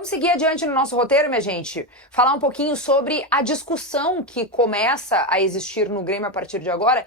Vamos seguir adiante no nosso roteiro, minha gente. Falar um pouquinho sobre a discussão que começa a existir no Grêmio a partir de agora,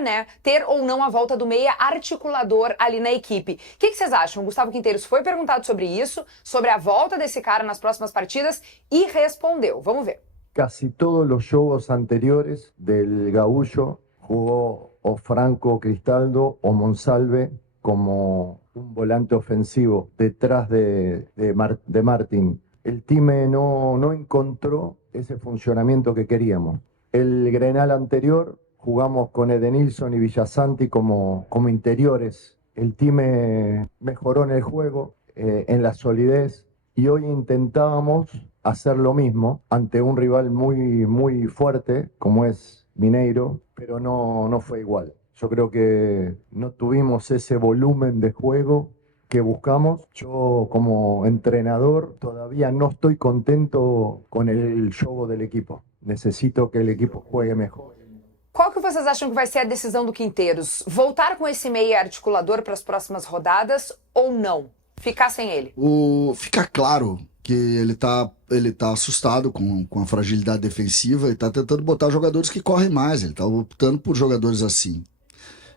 né, ter ou não a volta do meia articulador ali na equipe. O que vocês acham? O Gustavo Quinteiros foi perguntado sobre isso, sobre a volta desse cara nas próximas partidas e respondeu. Vamos ver. Casi todos los jogos anteriores del Gaúcho jugó o Franco Cristaldo o Monsalve como un volante ofensivo detrás de Martín. El time no encontró ese funcionamiento que queríamos. El Grenal anterior jugamos con Edenilson y Villasanti como interiores. El time mejoró en el juego, en la solidez, y hoy intentábamos hacer lo mismo ante un rival muy fuerte como es Mineiro, pero no fue igual. Yo creo que no tuvimos ese volumen de juego que buscamos. Yo como entrenador todavía no estoy contento con el juego del equipo. Necesito que el equipo juegue mejor. Qual que vocês acham que vai ser a decisão do Quinteiros? Voltar com esse meia articulador para as próximas rodadas ou não? Ficar sem ele? Fica claro que ele tá assustado com a fragilidade defensiva e tá tentando botar jogadores que correm mais. Ele tá optando por jogadores assim.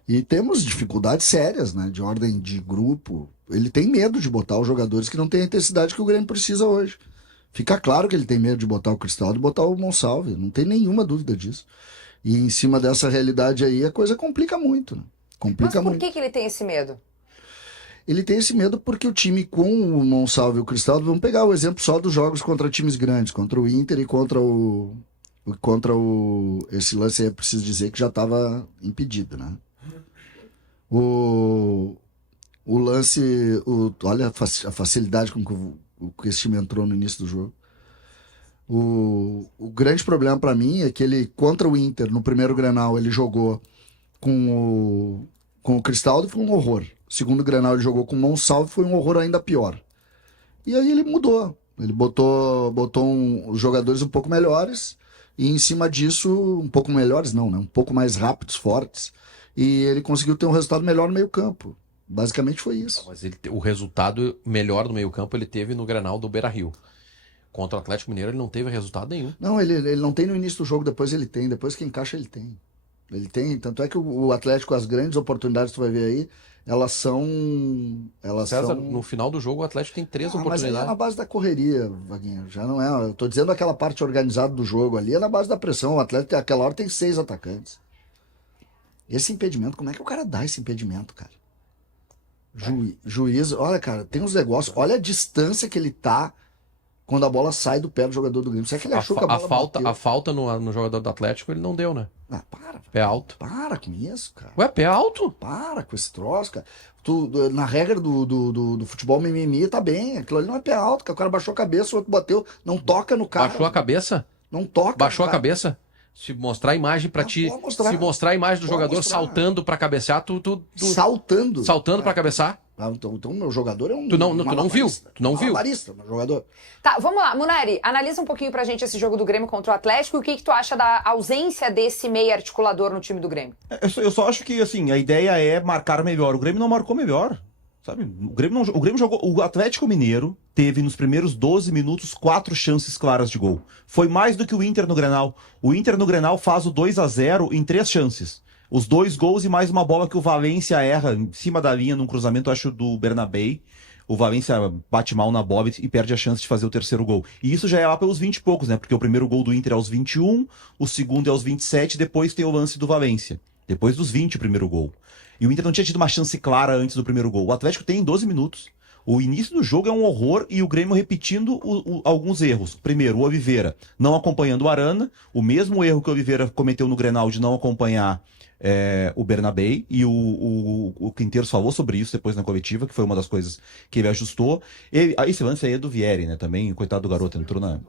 E temos dificuldades sérias, né, de ordem de grupo. Ele tem medo de botar os jogadores que não têm a intensidade que o Grêmio precisa hoje. Fica claro que ele tem medo de botar o Cristaldo e botar o Monsalve. Não tem nenhuma dúvida disso. E em cima dessa realidade aí, a coisa complica muito, né? Mas por que ele tem esse medo? Ele tem esse medo porque o time com o Monsalve e o Cristaldo, vamos pegar o exemplo só dos jogos contra times grandes, contra o Inter e contra esse lance aí, é preciso dizer que já estava impedido, né? O lance, olha a facilidade com que esse time entrou no início do jogo. O grande problema para mim é que ele, contra o Inter, no primeiro Grenal, ele jogou com o Cristaldo, foi um horror. Segundo Grenal, ele jogou com o Monsalve, foi um horror ainda pior. E aí ele mudou. Ele botou os jogadores um pouco melhores e em cima disso, um pouco melhores não, né? Um pouco mais rápidos, fortes. E ele conseguiu ter um resultado melhor no meio campo. Basicamente foi isso. Mas o resultado melhor no meio campo ele teve no Grenal do Beira-Rio. Contra o Atlético Mineiro ele não teve resultado nenhum. Não, ele não tem no início do jogo, depois ele tem. Depois que encaixa ele tem. Ele tem, tanto é que o Atlético, as grandes oportunidades que tu vai ver aí, elas são... César, no final do jogo o Atlético tem 3 oportunidades. Mas é na base da correria, Vaguinho. Já não é... Eu tô dizendo aquela parte organizada do jogo ali, é na base da pressão. O Atlético, naquela hora, tem 6 atacantes. Esse impedimento, como é que o cara dá esse impedimento, cara? Juiz, olha, cara, tem uns negócios. Olha a distância que ele tá quando a bola sai do pé do jogador do Grêmio. Será que ele achou que a bola bateu? A falta no jogador do Atlético ele não deu, né? Ah, para. Pé alto. Para com isso, cara. Ué, pé alto? Para com esse troço, cara. Na regra do futebol mimimi tá bem. Aquilo ali não é pé alto, cara. O cara baixou a cabeça, o outro bateu. Não toca no cara. Baixou a cabeça? Não toca. Baixou a cabeça? Se mostrar a imagem pra ti, se mostrar a imagem do jogador saltando pra cabecear, Saltando? Saltando pra cabecear? Ah, então meu jogador é um... Tu não viu? Tu não viu? Malabarista, meu jogador. Tá, vamos lá. Munari, analisa um pouquinho pra gente esse jogo do Grêmio contra o Atlético e o que tu acha da ausência desse meia articulador no time do Grêmio? Eu só acho que, assim, a ideia é marcar melhor. O Grêmio não marcou melhor, sabe? O Grêmio jogou... O Atlético Mineiro teve, nos primeiros 12 minutos, 4 chances claras de gol. Foi mais do que o Inter no Grenal. O Inter no Grenal faz o 2-0 em 3 chances. Os 2 gols e mais uma bola que o Valência erra em cima da linha num cruzamento, acho, do Bernabé. O Valência bate mal na bola e perde a chance de fazer o terceiro gol. E isso já é lá pelos 20 e poucos, né? Porque o primeiro gol do Inter é aos 21, o segundo é aos 27, depois tem o lance do Valência. Depois dos 20, o primeiro gol. E o Inter não tinha tido uma chance clara antes do primeiro gol. O Atlético tem em 12 minutos. O início do jogo é um horror e o Grêmio repetindo alguns erros. Primeiro, o Oliveira não acompanhando o Arana. O mesmo erro que o Oliveira cometeu no Grenal de não acompanhar o Bernabé, e o Quinteiros falou sobre isso depois na coletiva, que foi uma das coisas que ele ajustou. Esse lance aí é do Vieri, né? Também, coitado do garoto, entrou na...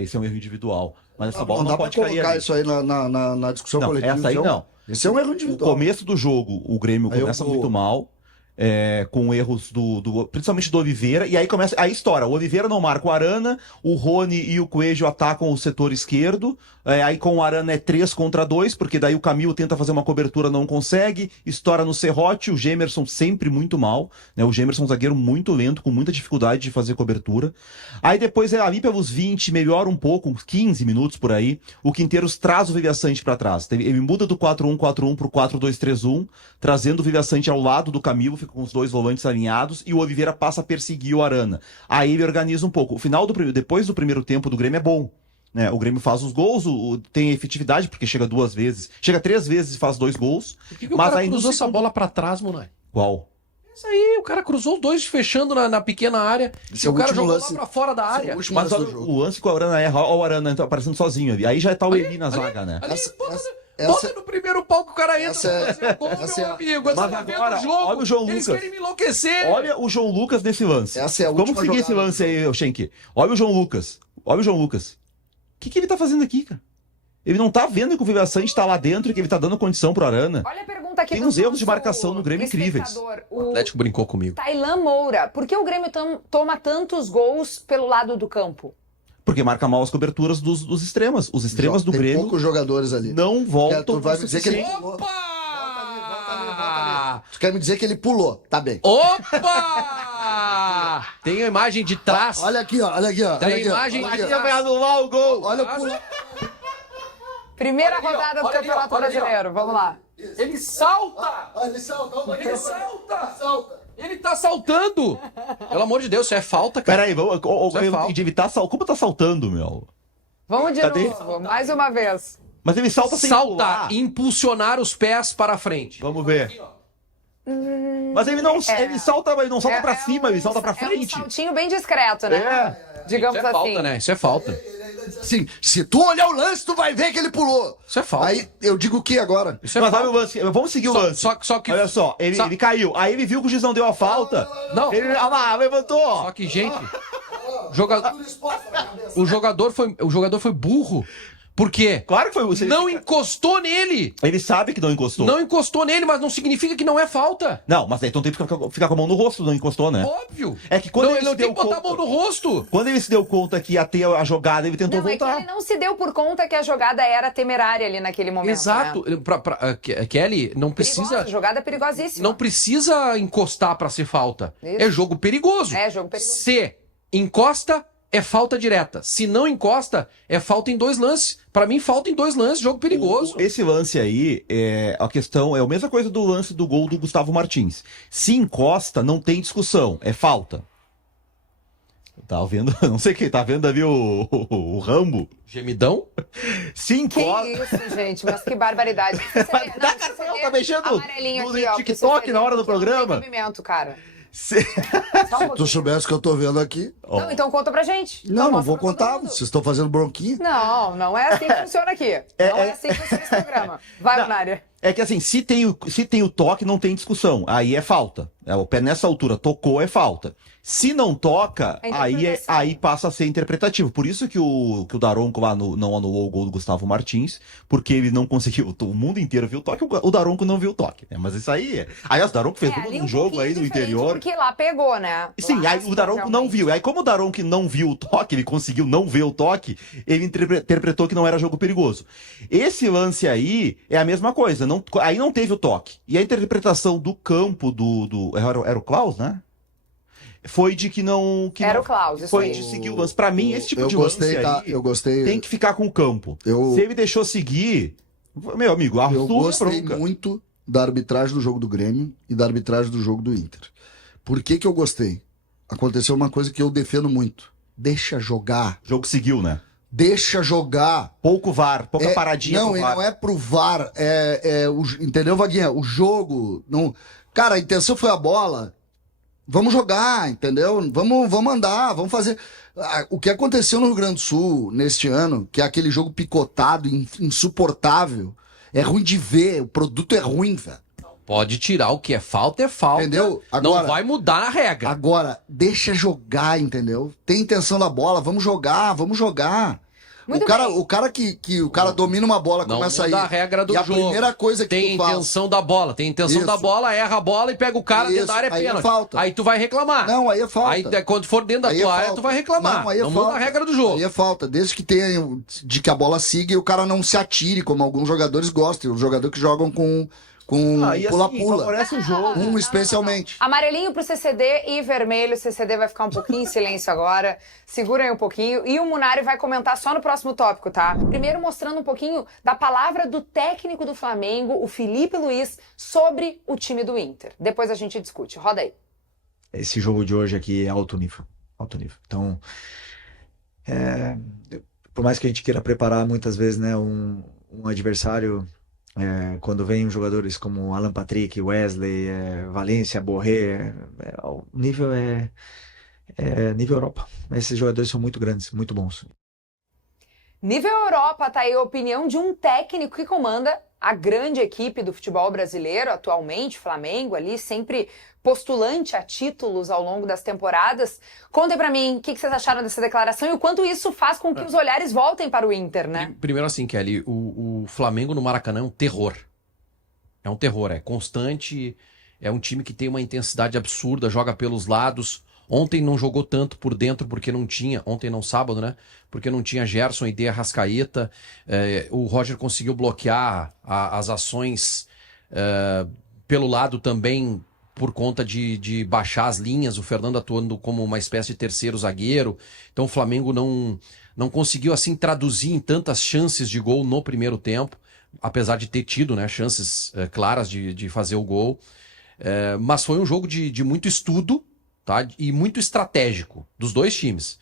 esse é um erro individual. Mas essa bola não dá pra colocar isso aí na discussão coletiva. Essa aí não. Esse é um erro individual. No começo do jogo, o Grêmio começa muito mal. com erros principalmente do Oliveira, e aí começa a história. O Oliveira não marca o Arana, o Rony e o Coelho atacam o setor esquerdo, aí com o Arana é 3 contra 2, porque daí o Camilo tenta fazer uma cobertura, não consegue, estoura no Serrote, o Gemerson sempre muito mal, né? O Gemerson é um zagueiro muito lento, com muita dificuldade de fazer cobertura. Aí depois, ali pelos 20, melhora um pouco, uns 15 minutos por aí, o Quinteiros traz o Villaçante para trás. Ele muda do 4-1-4-1 pro 4-2-3-1, trazendo o Villaçante ao lado do Camilo, fica com os dois volantes alinhados, e o Oliveira passa a perseguir o Arana. Aí ele organiza um pouco. O final depois do primeiro tempo do Grêmio é bom, né? O Grêmio faz os gols, tem efetividade, porque chega 2 vezes, chega 3 vezes e faz 2 gols. Por que o mas cara aí cruzou essa bola pra trás, Monai? Qual? Isso aí, o cara cruzou os dois fechando na pequena área. Esse E é o o cara último jogou lance- lá pra fora da Esse é o área. último Mas lance olha do jogo. o lance que o Arana erra, olha o Arana aparecendo sozinho ali. Aí já tá o Eli na Ali, zaga, né? Ali, Essa- bota, essa- bota no primeiro pau que o cara entra essa pra é- fazer gol, essa meu é- amigo. mas Você tá vendo agora, o jogo. olha o João Eles Lucas. querem me enlouquecer. Olha o João Lucas nesse lance. Essa é a Vamos última seguir esse jogada lance do aí, Schenck. Olha o João Lucas. Olha o João Lucas. O que ele tá fazendo aqui, cara? Ele não tá vendo que o Villaçante tá lá dentro e que ele tá dando condição pro Arana. Olha a pergunta aqui Tem do uns erros de nosso marcação no Grêmio incríveis. espectador, O o Atlético brincou comigo. Tailan Moura. Por que o Grêmio toma tantos gols pelo lado do campo? Porque marca mal as coberturas dos extremas. Os extremas do Tem Grêmio poucos jogadores ali. não voltam. Tu vai me dizer que ele suficiente. pulou. Opa! Tu quer me dizer que ele pulou? Tá bem. Opa! Tem a imagem de trás. Olha aqui, ó. Olha aqui, ó. Tem Olha aqui, ó. imagem Olha aqui, de ó. Vai anular o gol. Olha o pulo. Primeira Olha ali, ó. rodada do Olha ali, ó. Campeonato Olha ali, ó. Brasileiro. Vamos lá. Ele salta! Olha, ele salta. Olha, Ele salta! salta. Ele tá saltando! Pelo amor de Deus, isso é falta, cara. Peraí, vamos. Isso é falta. Ele tá, como tá saltando, meu? Vamos de Cadê? novo. Mais uma vez. Mas ele salta sem Salta, pular. impulsionar os pés para frente. Vamos ver. Aqui, ó. Mas ele não, É. ele não salta pra cima, ele salta pra É um frente. saltinho bem discreto, né? É. Digamos Isso é assim. falta, né? Isso é falta. Assim, se tu olhar o lance, tu vai ver que ele pulou. Isso é falta. Aí, eu digo o que agora? Isso é Mas falta. olha o lance, vamos seguir o lance. Só que... Olha só, ele caiu. Aí ele viu que o juiz não deu a falta. Não. Ele levantou. Só que, gente, o jogador foi burro. Por quê? Claro que foi você. Não encostou nele. Ele sabe que não encostou. Não encostou nele, mas não significa que não é falta. Não, mas aí então tem que ficar com a mão no rosto, não encostou, né? Óbvio. É que quando não, ele ele não se tem deu que botar conta- a mão no rosto. Quando ele se deu conta que ia ter a jogada, ele tentou Não, é que voltar. ele não se deu por conta que a jogada era temerária ali naquele momento. Exato. Né? Kelly, não precisa... Perigosa, jogada perigosíssima. Não precisa encostar pra ser falta. Isso. É jogo perigoso. É, jogo perigoso. Se encosta, é falta direta. Se não encosta, é falta em 2 lances. Pra mim, falta em 2 lances, jogo perigoso. Esse lance aí, a questão é a mesma coisa do lance do gol do Gustavo Martins. Se encosta, não tem discussão, é falta. Tá vendo? Não sei quem tá vendo ali o Rambo. Gemidão? Se Que encosta. isso, gente, mas que barbaridade. Dá cartão, tá mexendo amarelinho no aqui, ó, TikTok na hora do programa? Movimento, cara. Se- Só um Tu pouquinho. soubesse o que eu tô vendo aqui. Não, então conta pra gente. Então Não, não mostra vou pra todo contar. mundo. Vocês estão fazendo bronquinha. Não, não é assim que funciona aqui. Não é assim que funciona esse programa. Vai, Não. Lunária. É que assim, se tem o toque, não tem discussão. Aí é falta. O pé nessa altura tocou, é falta. Se não toca, É aí, interpretação. aí passa a ser interpretativo. Por isso que o Daronco lá não anulou o gol do Gustavo Martins, porque ele não conseguiu. O mundo inteiro viu o toque, o Daronco não viu o toque. Né? Mas isso aí é. Aí o Daronco fez ali um jogo pouquinho aí no diferente, interior. Porque lá pegou, né? Sim, Lá aí o Daronco não realmente. viu. Aí como o Daronco não viu o toque, ele conseguiu não ver o toque, ele interpretou que não era jogo perigoso. Esse lance aí é a mesma coisa. Aí não teve o toque. E a interpretação do campo era o Klaus, né? Foi de que não... Era o Klaus, isso Foi aí. de seguir o lance. Pra mim, esse tipo eu de gostei, lance tá? aí Eu gostei. tem que ficar com o campo. Eu- Se ele deixou seguir... Meu amigo, Eu Arthur gostei bronca. muito da arbitragem do jogo do Grêmio e da arbitragem do jogo do Inter. Por que que eu gostei? Aconteceu uma coisa que eu defendo muito. Deixa jogar. O jogo seguiu, né? Deixa jogar. Pouco VAR, pouca paradinha Não, pro e VAR. não é pro VAR. Entendeu, Vaguinha? O jogo. Não... Cara, a intenção foi a bola. Vamos jogar, entendeu? Vamos andar, vamos fazer. O que aconteceu no Rio Grande do Sul neste ano, que é aquele jogo picotado, insuportável, é ruim de ver. O produto é ruim, velho. Pode tirar o que é falta, Entendeu? Não Agora- vai mudar a regra. Agora, deixa jogar, entendeu? Tem intenção da bola, vamos jogar, vamos jogar. Muito o cara, bem. o cara domina uma bola, Não começa a ir. muda a regra do e a jogo. primeira coisa que Tem tu faz... intenção da bola. Tem intenção da Isso. bola, erra a bola e pega o cara dentro Isso, da área, é aí é pênalti. falta. Aí tu vai reclamar. Não, aí é falta. Aí quando for dentro da Aí é tua área, falta. tu vai reclamar. Não, aí é Não muda falta. a regra do jogo. Aí é falta. Desde que tenha de que a bola siga e o cara não se atire, como alguns jogadores gostam. Os jogadores que jogam com Aí, assim, pula-pula. favorece o jogo. Especialmente. Amarelinho pro CCD e vermelho. O CCD vai ficar um pouquinho em silêncio agora. Segura aí um pouquinho. E o Munari vai comentar só no próximo tópico, tá? Primeiro mostrando um pouquinho da palavra do técnico do Flamengo, o Felipe Luiz, sobre o time do Inter. Depois a gente discute. Roda aí. Esse jogo de hoje aqui é alto nível. Alto nível. Então, por mais que a gente queira preparar muitas vezes, né, um adversário, quando vem jogadores como Alan Patrick, Wesley, Valência, Borré, o nível é nível Europa. Esses jogadores são muito grandes, muito bons. Nível Europa, tá aí a opinião de um técnico que comanda a grande equipe do futebol brasileiro atualmente, Flamengo ali, sempre postulante a títulos ao longo das temporadas. Contem pra mim o que vocês acharam dessa declaração e o quanto isso faz com que os olhares voltem para o Inter, né? Primeiro assim, Kelly, o Flamengo no Maracanã é um terror. É um terror, é constante, é um time que tem uma intensidade absurda, joga pelos lados. Ontem não jogou tanto por dentro porque não tinha, ontem não, sábado, né? Porque não tinha Gerson e De Arrascaeta. O Roger conseguiu bloquear as ações pelo lado também por conta de baixar as linhas, o Fernando atuando como uma espécie de terceiro zagueiro. Então o Flamengo não conseguiu assim traduzir em tantas chances de gol no primeiro tempo, apesar de ter tido, né, chances claras de fazer o gol. Mas foi um jogo de muito estudo, tá? E muito estratégico dos dois times.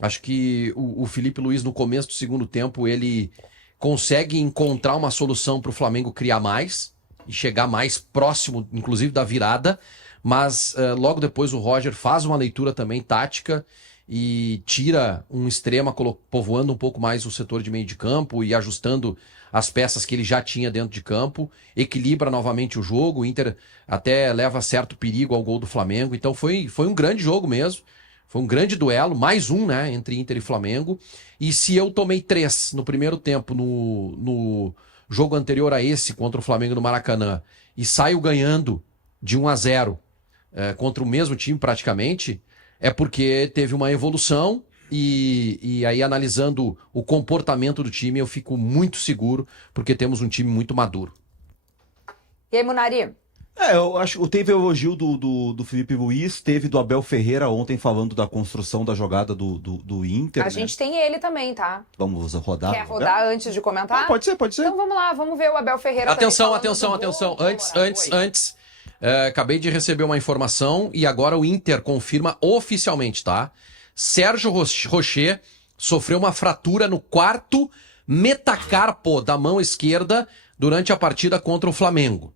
Acho que o Felipe Luiz, no começo do segundo tempo, ele consegue encontrar uma solução para o Flamengo criar mais e chegar mais próximo, inclusive, da virada. Mas logo depois o Roger faz uma leitura também tática e tira um extrema, povoando um pouco mais o setor de meio de campo e ajustando as peças que ele já tinha dentro de campo, equilibra novamente o jogo, o Inter até leva certo perigo ao gol do Flamengo, então foi um grande jogo mesmo, foi um grande duelo, mais um, né, entre Inter e Flamengo, e se eu tomei 3 no primeiro tempo no jogo anterior a esse, contra o Flamengo no Maracanã, e saio ganhando de 1-0 contra o mesmo time praticamente, é porque teve uma evolução. E aí, analisando o comportamento do time, eu fico muito seguro, porque temos um time muito maduro. E aí, Munari? Eu acho que teve o elogio do Felipe Luiz, teve do Abel Ferreira ontem falando da construção da jogada do Inter. A gente tem ele também, tá? Vamos rodar. Quer rodar antes de comentar? Pode ser. Então vamos lá, vamos ver o Abel Ferreira. Atenção. Antes. Antes. Acabei de receber uma informação e agora o Inter confirma oficialmente, tá? Sérgio Rocher sofreu uma fratura no quarto metacarpo da mão esquerda durante a partida contra o Flamengo.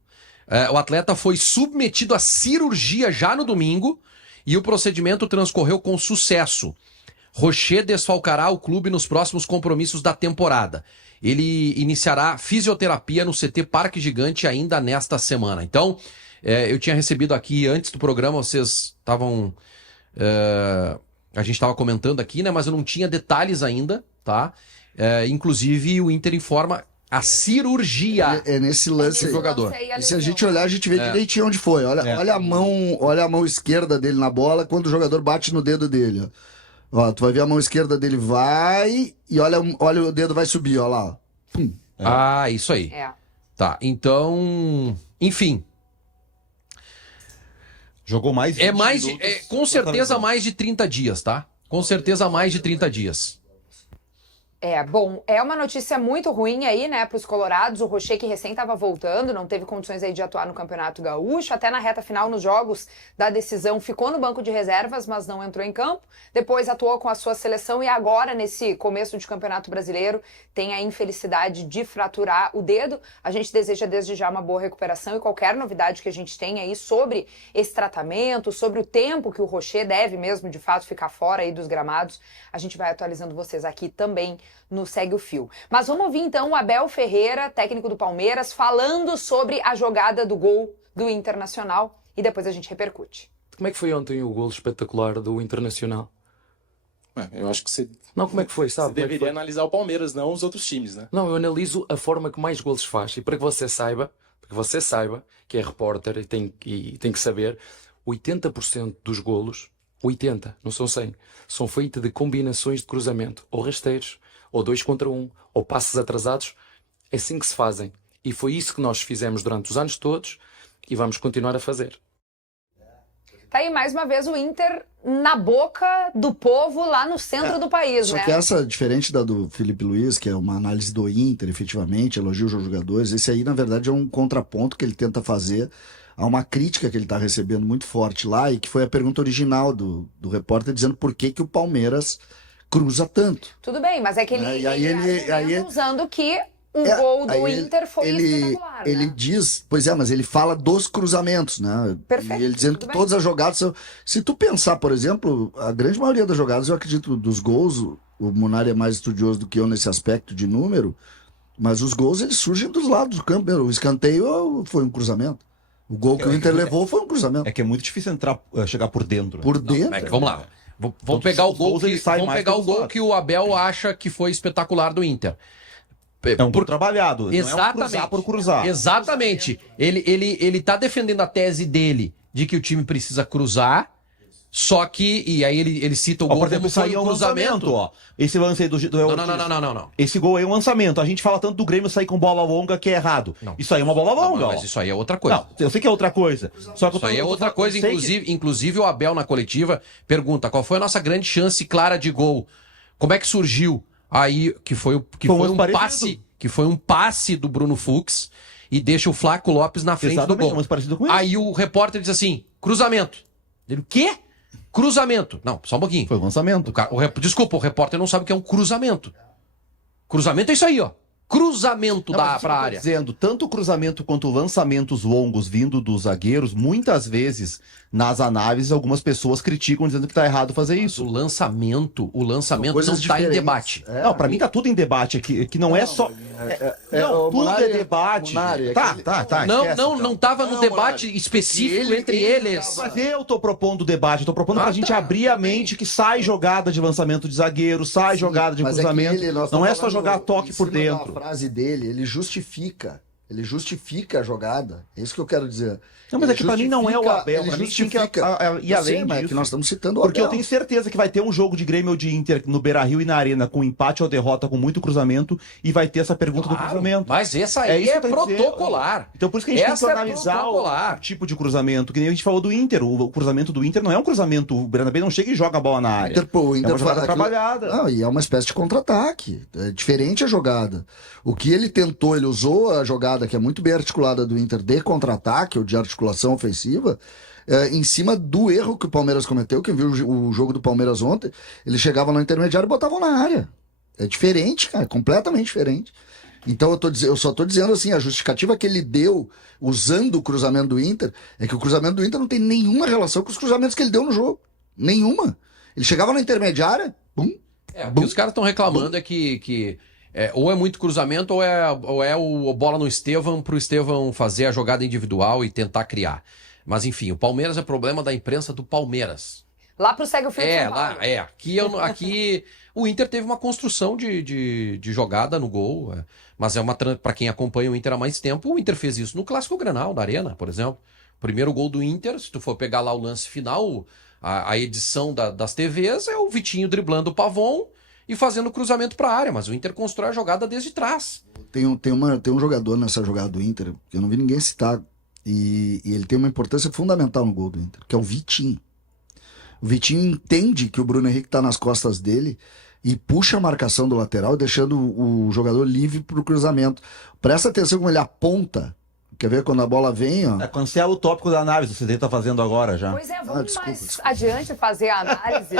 O atleta foi submetido à cirurgia já no domingo e o procedimento transcorreu com sucesso. Rocher desfalcará o clube nos próximos compromissos da temporada. Ele iniciará fisioterapia no CT Parque Gigante ainda nesta semana. Então, eu tinha recebido aqui antes do programa, vocês estavam... a gente estava comentando aqui, né? Mas eu não tinha detalhes ainda, tá? Inclusive, o Inter informa a cirurgia Nesse lance do jogador. E se a gente olhar, a gente vê direitinho onde foi. Olha a mão esquerda dele na bola quando o jogador bate no dedo dele. Ó, tu vai ver a mão esquerda dele vai e olha o dedo vai subir, ó lá. Pum. Ah, isso aí. Tá, então... Enfim. Jogou mais 20 minutos. Com certeza mais de 30 dias, tá? Com certeza mais de 30 dias. Bom, é uma notícia muito ruim aí, né, pros colorados. O Rocher, que recém estava voltando, não teve condições aí de atuar no Campeonato Gaúcho. Até na reta final, nos jogos da decisão, ficou no banco de reservas, mas não entrou em campo. Depois atuou com a sua seleção e agora, nesse começo de Campeonato Brasileiro, tem a infelicidade de fraturar o dedo. A gente deseja desde já uma boa recuperação e qualquer novidade que a gente tenha aí sobre esse tratamento, sobre o tempo que o Rocher deve mesmo, de fato, ficar fora aí dos gramados, a gente vai atualizando vocês aqui também no Segue o Fio. Mas vamos ouvir então o Abel Ferreira, técnico do Palmeiras, falando sobre a jogada do gol do Internacional e depois a gente repercute. Como é que foi ontem o gol espetacular do Internacional? Eu acho que você Não, como é que foi, sabe? Como é que deveria foi? analisar o Palmeiras, não os outros times, né? Não, eu analiso a forma que mais golos faz. E para que você saiba, que é repórter e tem que saber, 80% dos golos, 80, não são 100, são feitos de combinações de cruzamento, ou rasteiros, ou 2 contra 1, ou passes atrasados. É assim que se fazem. E foi isso que nós fizemos durante os anos todos e vamos continuar a fazer. Tá aí mais uma vez o Inter na boca do povo lá no centro do país, Só né? que essa, diferente da do Felipe Luiz, que é uma análise do Inter, efetivamente, elogio os jogadores, esse aí, na verdade, é um contraponto que ele tenta fazer a uma crítica que ele está recebendo muito forte lá, e que foi a pergunta original do repórter, dizendo por que o Palmeiras cruza tanto. Tudo bem, mas é que ele, E aí argumenta usando que o gol do aí Inter foi ele espetacular, Ele né? diz, pois é, mas ele fala dos cruzamentos, né? Perfeito, E ele dizendo que tudo bem. todas as jogadas são... Se tu pensar, por exemplo, a grande maioria das jogadas, eu acredito, dos gols, o Munari é mais estudioso do que eu nesse aspecto de número, mas os gols, eles surgem dos lados do campo. O escanteio foi um cruzamento. O gol que o Inter levou foi um cruzamento. É que é muito difícil chegar por dentro. né? Por dentro. É que, vamos lá. Vamos Então, pegar o os gol gols, eles que, saem vamos mais pegar o pelos gol lados. que o Abel acha que foi espetacular do Inter. É um gol trabalhado. Não é um Exatamente. cruzar por cruzar. Exatamente. Ele tá defendendo a tese dele de que o time precisa cruzar, só que. E aí ele cita o Ó, gol por exemplo, como isso aí foi é um um cruzamento. lançamento, ó. Esse lance aí do Não. Esse gol aí é um lançamento. A gente fala tanto do Grêmio sair com bola longa que é errado. Não. Isso aí é uma bola longa, ó. Mas isso aí é outra coisa. Não, eu sei que é outra coisa. Só que eu Isso aí é outra coisa, eu sei que- inclusive o Abel na coletiva pergunta qual foi a nossa grande chance clara de gol. Como é que surgiu? Aí que foi um parecido. passe, que foi um passe do Bruno Fux e deixa o Flaco Lopes na frente do Exatamente, gol. mas parecido com isso. Aí o repórter diz assim: cruzamento. Ele, o quê? Cruzamento. Não, só um pouquinho. Foi o lançamento. Desculpa, o repórter não sabe o que é um cruzamento. Cruzamento é isso aí, ó. Cruzamento Não, da mas isso que pra eu tô área. dizendo, tanto o cruzamento quanto lançamentos longos vindo dos zagueiros, muitas vezes nas análises algumas pessoas criticam dizendo que tá errado fazer isso. O lançamento São não coisas está em diferentes. debate. É. Não, pra mim tá tudo em debate aqui, que não é só... Não, o tudo Munari- é debate. Munari, é Tá, que- tá, Não, esquece, não, então. não tava no Não, debate Munari. específico Ele- entre ele eles. Mas eu tô propondo o debate, eu tô propondo pra gente abrir a mente que sai jogada de lançamento de zagueiro, sai jogada de Mas é que cruzamento. ele- nós não estamos é só falando jogar toque em por cima da dentro. frase dele, ele justifica a jogada. É isso que eu quero dizer. Não, mas Ele é que pra mim não é o justifica- Abel, Ele pra mim justifica. tem que ir Eu além sei, mas é que disso. nós estamos citando o Porque eu Abel. tenho certeza que vai ter um jogo de Grêmio ou de Inter no Beira-Rio e na Arena com empate ou derrota com muito cruzamento e vai ter essa pergunta do cruzamento. Mas essa É aí isso é que eu tô dizendo. protocolar. Então por isso que a gente Essa tem que é analisar protocolar. o tipo de cruzamento, que nem a gente falou do Inter. O cruzamento do Inter não é um cruzamento, o Bernabé não chega e joga a bola na área. O É Inter uma jogada faz- trabalhada. Não, e é uma espécie de contra-ataque. É diferente a jogada. O que ele tentou, ele usou a jogada que é muito bem articulada do Inter de contra-ataque ou de articulação ofensiva, em cima do erro que o Palmeiras cometeu. Quem viu o jogo do Palmeiras ontem, eles chegavam no intermediário e botavam na área. É diferente, cara, completamente diferente. Então eu só tô dizendo assim, a justificativa que ele deu usando o cruzamento do Inter é que o cruzamento do Inter não tem nenhuma relação com os cruzamentos que ele deu no jogo. Nenhuma. Ele chegava na intermediária, bum. O que os caras estão reclamando é que ou é muito cruzamento ou é o bola no Estevão pro Estevão fazer a jogada individual e tentar criar. Mas enfim, o Palmeiras é problema da imprensa do Palmeiras. Lá pro Segue o Fio de São Paulo. Aqui o Inter teve uma construção de jogada no gol, mas para quem acompanha o Inter há mais tempo, o Inter fez isso no Clássico Grenal, da Arena, por exemplo. O primeiro gol do Inter, se tu for pegar lá o lance final, a edição das TVs é o Vitinho driblando o Pavon e fazendo cruzamento para a área, mas o Inter constrói a jogada desde trás. Tem um jogador nessa jogada do Inter, que eu não vi ninguém citar, e ele tem uma importância fundamental no gol do Inter, que é o Vitinho. O Vitinho entende que o Bruno Henrique está nas costas dele e puxa a marcação do lateral, deixando o jogador livre para o cruzamento. Presta atenção como ele aponta. Quer ver quando a bola vem, ó? Cancela o tópico da análise, o CD tá fazendo agora já. Pois é, vamos desculpa, mais desculpa. adiante fazer a análise.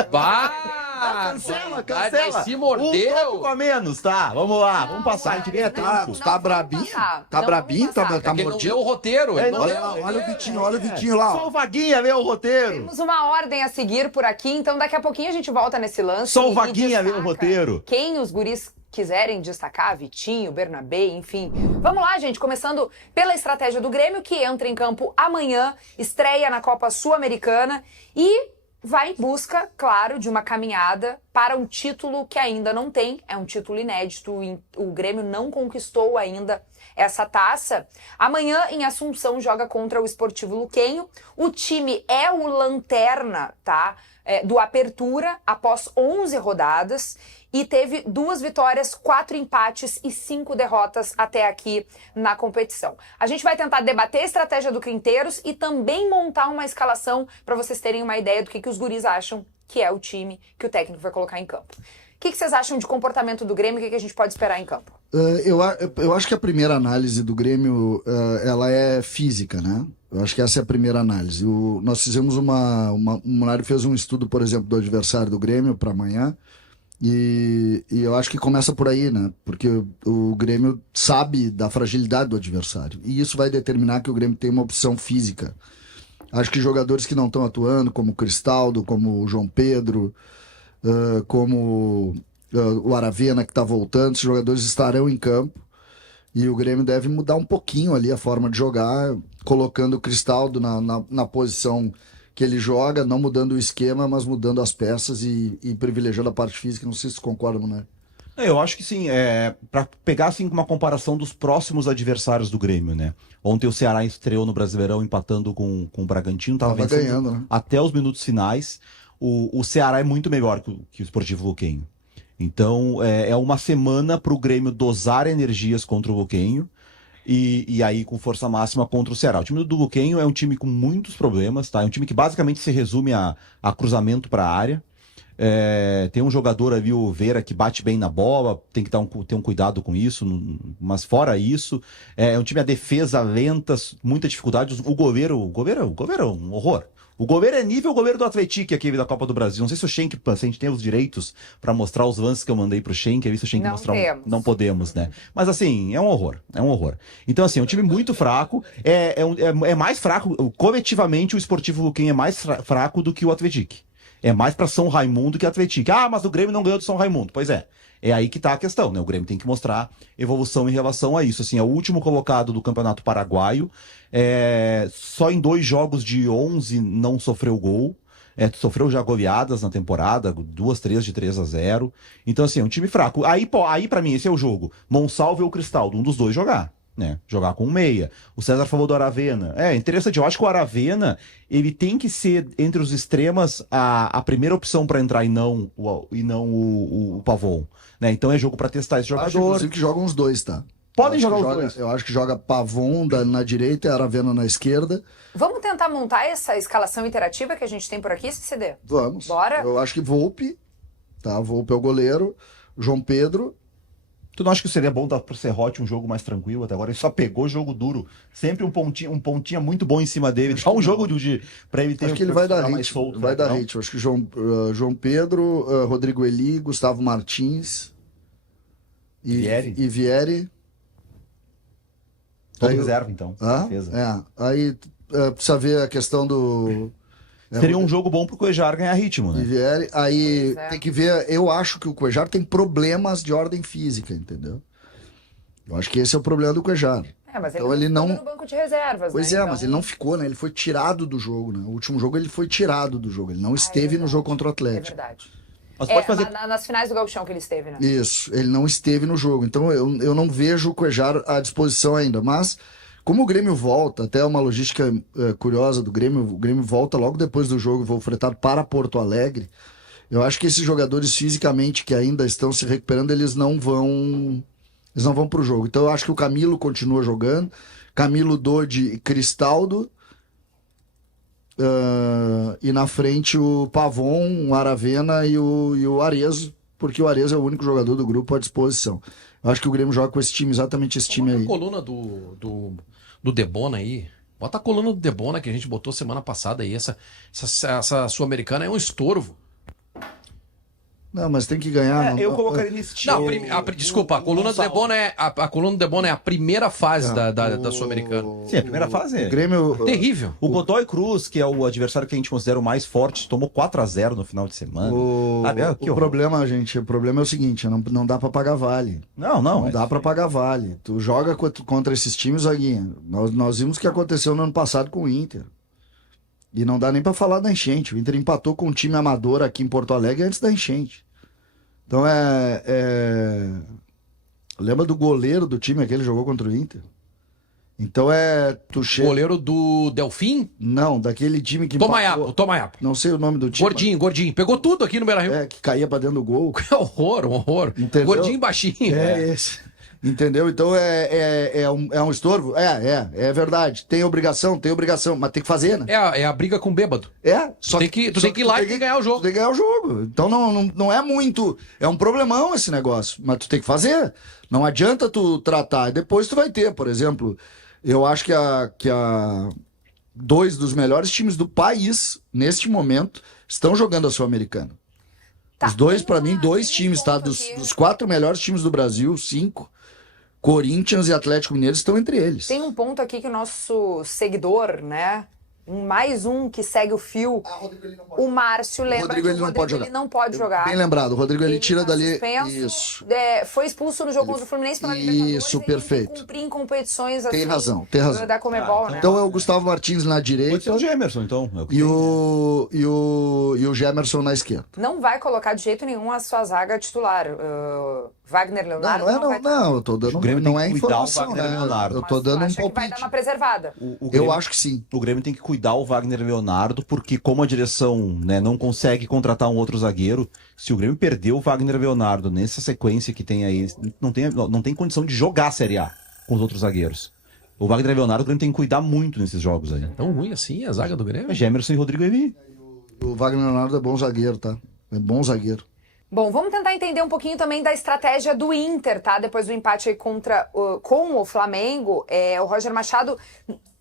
Cancela, Vai se Um mordeu. tópico a menos, tá? Vamos lá, vamos passar. A gente ganha Não, tempo. Tá brabinho? passar. Tá Não brabinho? vamos passar. Tá Porque ele não mordido? leu o roteiro. ele É, não não leu. leu. Olha o Vitinho lá, Só ó. o Vaguinha lê o roteiro. Temos uma ordem a seguir por aqui, então daqui a pouquinho a gente volta nesse lance. Só o e Vaguinha lê o destaca roteiro. Quem os guris quiserem destacar, Vitinho, Bernabé, enfim. Vamos lá, gente, começando pela estratégia do Grêmio, que entra em campo amanhã, estreia na Copa Sul-Americana e vai em busca, claro, de uma caminhada para um título que ainda não tem, é um título inédito, o Grêmio não conquistou ainda essa taça. Amanhã, em Assunção, joga contra o Sportivo Luquenho. O time é o lanterna, tá? Do Apertura, após 11 rodadas, e teve 2 vitórias, 4 empates e 5 derrotas até aqui na competição. A gente vai tentar debater a estratégia do Quinteiros e também montar uma escalação para vocês terem uma ideia do que os guris acham que é o time que o técnico vai colocar em campo. O que vocês acham de comportamento do Grêmio e o que a gente pode esperar em campo? Eu acho que a primeira análise do Grêmio ela é física, né? Eu acho que essa é a primeira análise. Nós fizemos o Munário fez um estudo, por exemplo, do adversário do Grêmio para amanhã, e eu acho que começa por aí, né? Porque o Grêmio sabe da fragilidade do adversário, e isso vai determinar que o Grêmio tem uma opção física. Acho que jogadores que não estão atuando, como o Cristaldo, como o João Pedro, como o Aravena, que está voltando, esses jogadores estarão em campo. E o Grêmio deve mudar um pouquinho ali a forma de jogar, colocando o Cristaldo na posição que ele joga, não mudando o esquema, mas mudando as peças e privilegiando a parte física. Não sei se você concorda, Muné. Eu acho que sim, para pegar assim uma comparação dos próximos adversários do Grêmio, né? Ontem o Ceará estreou no Brasileirão empatando com o Bragantino, tava vencendo ganhando, né? Até os minutos finais. O Ceará é muito melhor que o Sportivo Luquenho. Então é uma semana para o Grêmio dosar energias contra o Luquenho e aí com força máxima contra o Ceará. O time do Luquenho é um time com muitos problemas, tá? É um time que basicamente se resume a cruzamento para a área. Tem um jogador ali, o Vera, que bate bem na bola, tem que ter um cuidado com isso, mas fora isso, é um time a defesa lenta, muita dificuldade. O goleiro é um horror. O goleiro é nível goleiro do Atlético aqui da Copa do Brasil. Não sei se o Schenck, se a gente tem os direitos para mostrar os lances que eu mandei pro Schenck, aí se o Schenck mostrar não podemos, né? Mas assim, é um horror. Então assim, é um time muito fraco, é mais fraco, coletivamente o Sportivo Luquenho é mais fraco do que o Atlético. É mais para São Raimundo que Atlético. Mas o Grêmio não ganhou do São Raimundo. Pois é. É aí que tá a questão, né? O Grêmio tem que mostrar evolução em relação a isso. Assim, é o último colocado do Campeonato Paraguaio. Só em 2 jogos de 11 não sofreu gol. Sofreu já goleadas na temporada, 2, 3 de 3-0. Então, assim, é um time fraco. Aí para mim, esse é o jogo. Monsalve ou Cristaldo, um dos dois jogar. Né? Jogar com um meia. O César falou do Aravena. Interessante, eu acho que o Aravena ele tem que ser, entre os extremas, a primeira opção para entrar e não o Pavon. Né? Então é jogo para testar esse jogador. Acho, inclusive, que jogam os dois, tá? Podem jogar os dois. Eu acho que joga Pavon na direita e Aravena na esquerda. Vamos tentar montar essa escalação interativa que a gente tem por aqui, CCD? Vamos. Bora? Eu acho que Volpe, tá? Volpe é o goleiro. João Pedro. Tu não acha que seria bom dar pro Serrote um jogo mais tranquilo até agora? Ele só pegou jogo duro. Sempre um pontinha muito bom em cima dele. Só um jogo pra ele ter... Acho que ele vai dar ritmo. Vai dar ritmo. Acho que João Pedro, Rodrigo Eli, Gustavo Martins e Vieri. Todo reserva, então. Aí precisa ver a questão do... Seria um jogo bom pro Cuejar ganhar ritmo, né? E Vieri, aí tem que ver. Eu acho que o Cuejar tem problemas de ordem física, entendeu? Eu acho que esse é o problema do Cuejar. Mas então ele não ficou no banco de reservas, pois né? Então... mas ele não ficou, né? Ele foi tirado do jogo, né? O último jogo ele foi tirado do jogo. Ele não esteve no jogo contra o Atlético. É verdade. Mas pode fazer... nas finais do Gauchão que ele esteve, né? Isso, ele não esteve no jogo. Então eu não vejo o Cuejar à disposição ainda, mas... Como o Grêmio volta, até uma logística curiosa do Grêmio, o Grêmio volta logo depois do jogo, voo fretado para Porto Alegre. Eu acho que esses jogadores fisicamente que ainda estão se recuperando, eles não vão para o jogo. Então eu acho que o Camilo continua jogando, Camilo, Dodi e Cristaldo, e na frente o Pavon, o Aravena e o Arezzo, porque o Arezzo é o único jogador do grupo à disposição. Eu acho que o Grêmio joga com esse time, exatamente esse time aí. A coluna do Debona aí. Bota a coluna do Debona que a gente botou semana passada aí. Essa Sul-Americana é um estorvo. Não, mas tem que ganhar. Eu colocaria nesse time. Desculpa, a coluna do Debona é a primeira fase da Sul-Americana. Sim, a primeira fase. O Grêmio... Terrível. O Godoy Cruz, que é o adversário que a gente considera o mais forte, tomou 4-0 no final de semana. O problema, gente, o problema é o seguinte, não dá pra pagar vale. Não dá pra pagar vale. Tu joga contra esses times, Zaguinha. Nós vimos o que aconteceu no ano passado com o Inter. E não dá nem pra falar da enchente. O Inter empatou com um time amador aqui em Porto Alegre antes da enchente. Então lembra do goleiro do time aquele que jogou contra o Inter? Então tu chega. Goleiro do Delfim? Não, daquele time que Tomaiapo. Não sei o nome do time. Gordinho. Pegou tudo aqui no Beira-Rio. Que caía pra dentro do gol. Que horror. Entendeu? Gordinho e baixinho. Esse. Entendeu? Então é um estorvo? É verdade. Tem obrigação, mas tem que fazer, né? É a briga com bêbado. Só Tu tem que ir lá e ganhar o jogo. Tu tem que ganhar o jogo. Então não é muito. É um problemão esse negócio. Mas tu tem que fazer. Não adianta tu tratar. Depois tu vai ter, por exemplo, eu acho que dois dos melhores times do país, neste momento, estão jogando a Sul-Americana. Tá, Os dois, tem pra mim, dois tem um times, tá? ponto aqui. Dos 4 melhores times do Brasil, 5, Corinthians e Atlético Mineiro estão entre eles. Tem um ponto aqui que o nosso seguidor, né? Mais um que segue o fio. O Márcio lembra que o Rodrigo ele não pode jogar. Bem lembrado, o Rodrigo ele tira tá dali. suspenso, Isso. Foi expulso no jogo contra o Fluminense pela Libertadores. Isso, ele perfeito. tem que cumprir em competições assim. Tem razão, tem razão. Da Comebol, né? Então é o Gustavo Martins na Pode ser direita o Gemerson, então. É o que e tem. o Gemerson na esquerda. Não vai colocar de jeito nenhum a sua zaga titular. Wagner Leonardo vai Não, eu tô dando. O Grêmio não tem é que cuidar o informação, Wagner né? Leonardo. Eu tô Mas dando tu um acha que vai dar palpite. uma preservada. O Grêmio- Eu acho que sim. O Grêmio tem que cuidar o Wagner Leonardo, porque como a direção, né, não consegue contratar um outro zagueiro, se o Grêmio perder o Wagner Leonardo nessa sequência que tem aí, não tem condição de jogar a Série A com os outros zagueiros. O Wagner Leonardo, o Grêmio tem que cuidar muito nesses jogos aí. Tão ruim assim a zaga do Grêmio? Gemerson e Rodrigo Evi. O Wagner Leonardo é bom zagueiro, tá? É bom zagueiro. Bom, vamos tentar entender um pouquinho também da estratégia do Inter, tá? Depois do empate aí com o Flamengo, o Roger Machado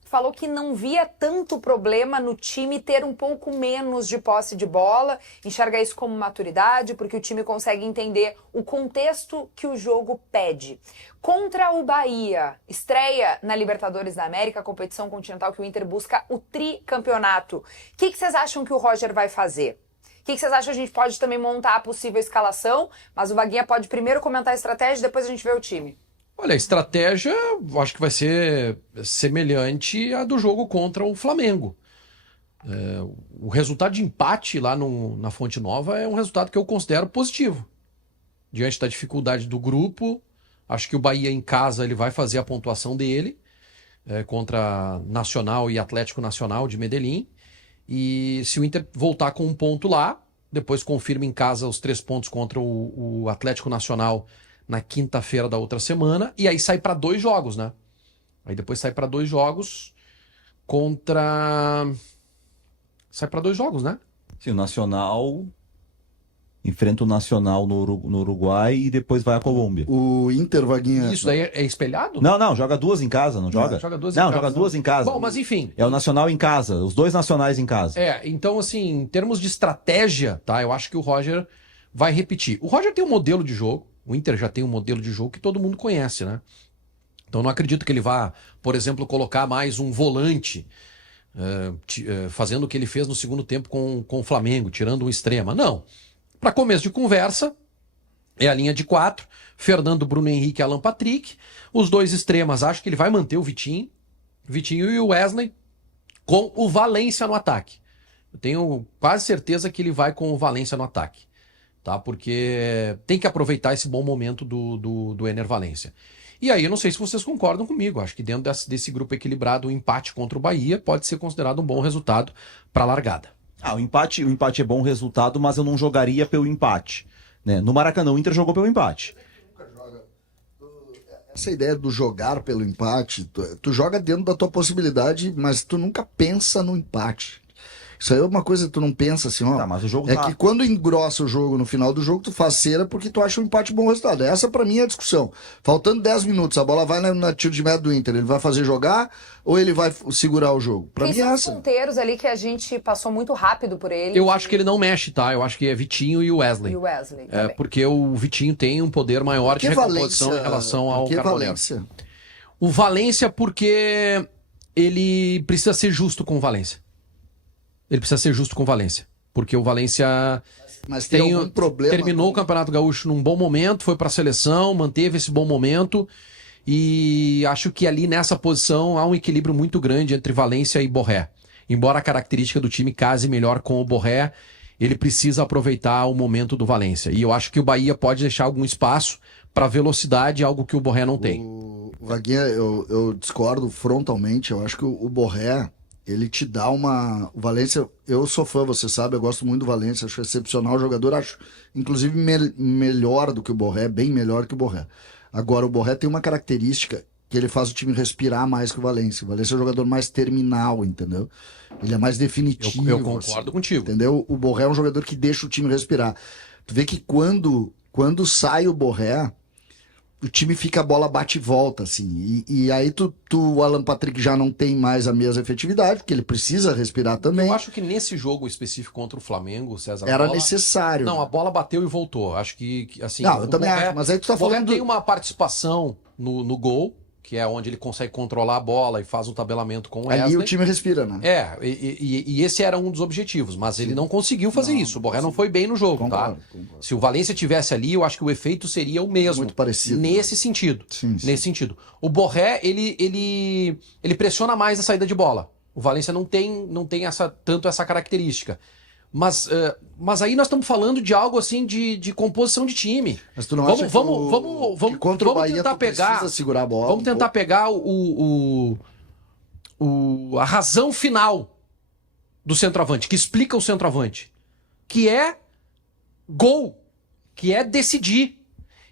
falou que não via tanto problema no time ter um pouco menos de posse de bola, enxerga isso como maturidade, porque o time consegue entender o contexto que o jogo pede. Contra o Bahia, estreia na Libertadores da América, a competição continental que o Inter busca o tricampeonato. O que vocês acham que o Roger vai fazer? O que vocês acham? A gente pode também montar a possível escalação, mas o Vaguinha pode primeiro comentar a estratégia, depois a gente vê o time. Olha, a estratégia eu acho que vai ser semelhante à do jogo contra o Flamengo. O resultado de empate lá na Fonte Nova é um resultado que eu considero positivo. Diante da dificuldade do grupo, acho que o Bahia em casa ele vai fazer a pontuação dele contra Nacional e Atlético Nacional de Medellín. E se o Inter voltar com um ponto lá, depois confirma em casa os 3 pontos contra o Atlético Nacional na quinta-feira da outra semana, e aí sai para 2 jogos, né? Aí depois sai para 2 jogos contra... Sai para 2 jogos, né? Sim, o Nacional enfrenta o Nacional no Uruguai e depois vai à Colômbia. O Inter, Vaguinha. Isso daí é espelhado? Não, joga 2 em casa, não joga? Joga 2 em Não, casa. joga 2 em casa. Bom, mas enfim. É o Nacional em casa, os 2 nacionais em casa. Então assim, em termos de estratégia, tá? Eu acho que o Roger vai repetir. O Roger tem um modelo de jogo, o Inter já tem um modelo de jogo que todo mundo conhece, né? Então não acredito que ele vá, por exemplo, colocar mais um volante, fazendo o que ele fez no segundo tempo com o Flamengo, tirando um extrema. Não. Para começo de conversa, é a linha de 4, Fernando, Bruno Henrique e Alan Patrick. Os 2 extremas, acho que ele vai manter o Vitinho e o Wesley, com o Valência no ataque. Eu tenho quase certeza que ele vai com o Valência no ataque, tá? Porque tem que aproveitar esse bom momento do Ener Valência. E aí, eu não sei se vocês concordam comigo, acho que dentro desse grupo equilibrado, o empate contra o Bahia pode ser considerado um bom resultado para a largada. O empate é bom resultado, mas eu não jogaria pelo empate, né? No Maracanã, o Inter jogou pelo empate. Essa ideia do jogar pelo empate, tu joga dentro da tua possibilidade, mas tu nunca pensa no empate. Isso aí é uma coisa que tu não pensa assim, ó. Tá, mas o jogo que quando engrossa o jogo no final do jogo, tu faz cera porque tu acha um empate bom resultado. Essa pra mim é a discussão. Faltando 10 minutos, a bola vai na tiro de meta do Inter, ele vai fazer jogar ou ele vai segurar o jogo? Pra mim é são os essa. ponteiros ali que a gente passou muito rápido por ele. Eu acho que ele não mexe, tá? Eu acho que é Vitinho e o Wesley. E o Wesley também. Porque o Vitinho tem um poder maior de recomposição em relação ao Carboneiro. Valência? O Valência porque ele precisa ser justo com o Valência. Ele precisa ser justo com o Valência. Porque o Valência Mas tem algum problema? terminou o Campeonato Gaúcho num bom momento, foi para a seleção, manteve esse bom momento. E acho que ali nessa posição há um equilíbrio muito grande entre Valência e Borré. Embora a característica do time case melhor com o Borré, ele precisa aproveitar o momento do Valência. E eu acho que o Bahia pode deixar algum espaço para velocidade, algo que o Borré não tem. O Vaguinha, eu discordo frontalmente. Eu acho que o Borré, ele te dá uma... O Valência, eu sou fã, você sabe, eu gosto muito do Valência, acho excepcional o jogador, acho inclusive melhor do que o Borré, bem melhor que o Borré. Agora, o Borré tem uma característica que ele faz o time respirar mais que o Valência. O Valência é um jogador mais terminal, entendeu? Ele é mais definitivo. Eu concordo assim, contigo. Entendeu? O Borré é um jogador que deixa o time respirar. Tu vê que quando sai o Borré, o time fica, a bola bate e volta, assim. E aí o Alan Patrick já não tem mais a mesma efetividade, porque ele precisa respirar também. Eu acho que nesse jogo específico contra o Flamengo, César, Era necessário. Não, a bola bateu e voltou. Acho que assim... Não, eu também acho, mas aí tu tá falando... O Borré tem uma participação no gol, que é onde ele consegue controlar a bola e faz um tabelamento com o Wesley. Ali o time respira, né? E esse era um dos objetivos, mas ele não conseguiu fazer isso. O Borré não foi bem no jogo, Concordo. Se o Valência tivesse ali, eu acho que o efeito seria o mesmo. Muito parecido. Nesse sentido. Sim. Nesse sentido. O Borré, ele pressiona mais a saída de bola. O Valência não tem tanto essa característica. Mas aí nós estamos falando de algo assim de composição de time. Mas tu não acha vamos contra o Bahia tentar tu precisa segurar a bola? Vamos tentar pegar a razão final do centroavante, que explica o centroavante, que é gol, que é decidir.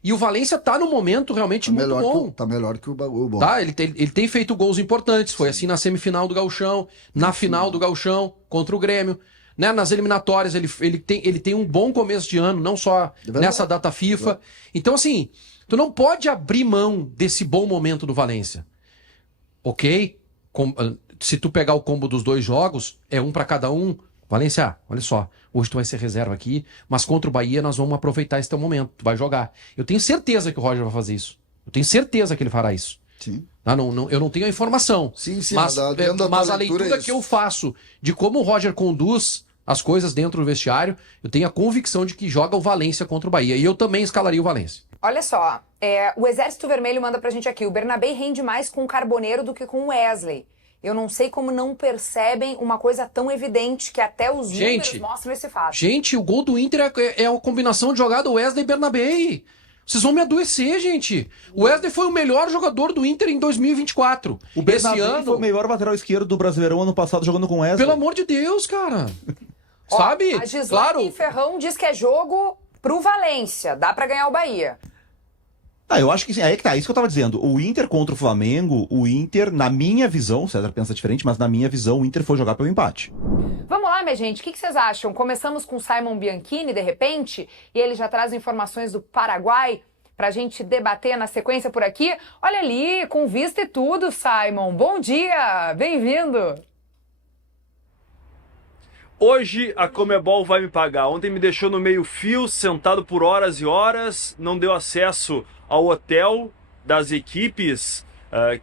E o Valência tá num momento realmente muito bom. Tá melhor que o bom. Tá, ele tem feito gols importantes. Foi assim na semifinal do Gauchão, na final do Gauchão contra o Grêmio. Né, nas eliminatórias, ele tem um bom começo de ano, não só nessa data FIFA. Então, assim, tu não pode abrir mão desse bom momento do Valência. Ok? Se tu pegar o combo dos 2 jogos, é um para cada um. Valência, olha só, hoje tu vai ser reserva aqui, mas contra o Bahia nós vamos aproveitar esse teu momento, tu vai jogar. Eu tenho certeza que o Roger vai fazer isso. Eu tenho certeza que ele fará isso. Sim. Eu não tenho a informação. Sim, mas a leitura que eu faço de como o Roger conduz as coisas dentro do vestiário, eu tenho a convicção de que joga o Valência contra o Bahia. E eu também escalaria o Valência. Olha só, o Exército Vermelho manda pra gente aqui, o Bernabé rende mais com o Carboneiro do que com o Wesley. Eu não sei como não percebem uma coisa tão evidente que até os números mostram esse fato. Gente, o gol do Inter é a combinação de jogada Wesley e Bernabé. Vocês vão me adoecer, gente. O Wesley foi o melhor jogador do Inter em 2024. O Bernabé foi o melhor lateral esquerdo do Brasileirão ano passado jogando com o Wesley. Pelo amor de Deus, cara. Sabe? A Gislaine Ferrão diz que é jogo pro Valência. Dá pra ganhar o Bahia. Eu acho que sim. Aí que tá, isso que eu tava dizendo. O Inter contra o Flamengo, o Inter, na minha visão, o César pensa diferente, mas na minha visão, o Inter foi jogar pelo empate. Vamos lá, minha gente. O que vocês acham? Começamos com o Simon Bianchini, de repente, e ele já traz informações do Paraguai pra gente debater na sequência por aqui. Olha ali, com vista e tudo, Simon. Bom dia! Bem-vindo! Hoje a Conmebol vai me pagar. Ontem me deixou no meio-fio, sentado por horas e horas, não deu acesso ao hotel das equipes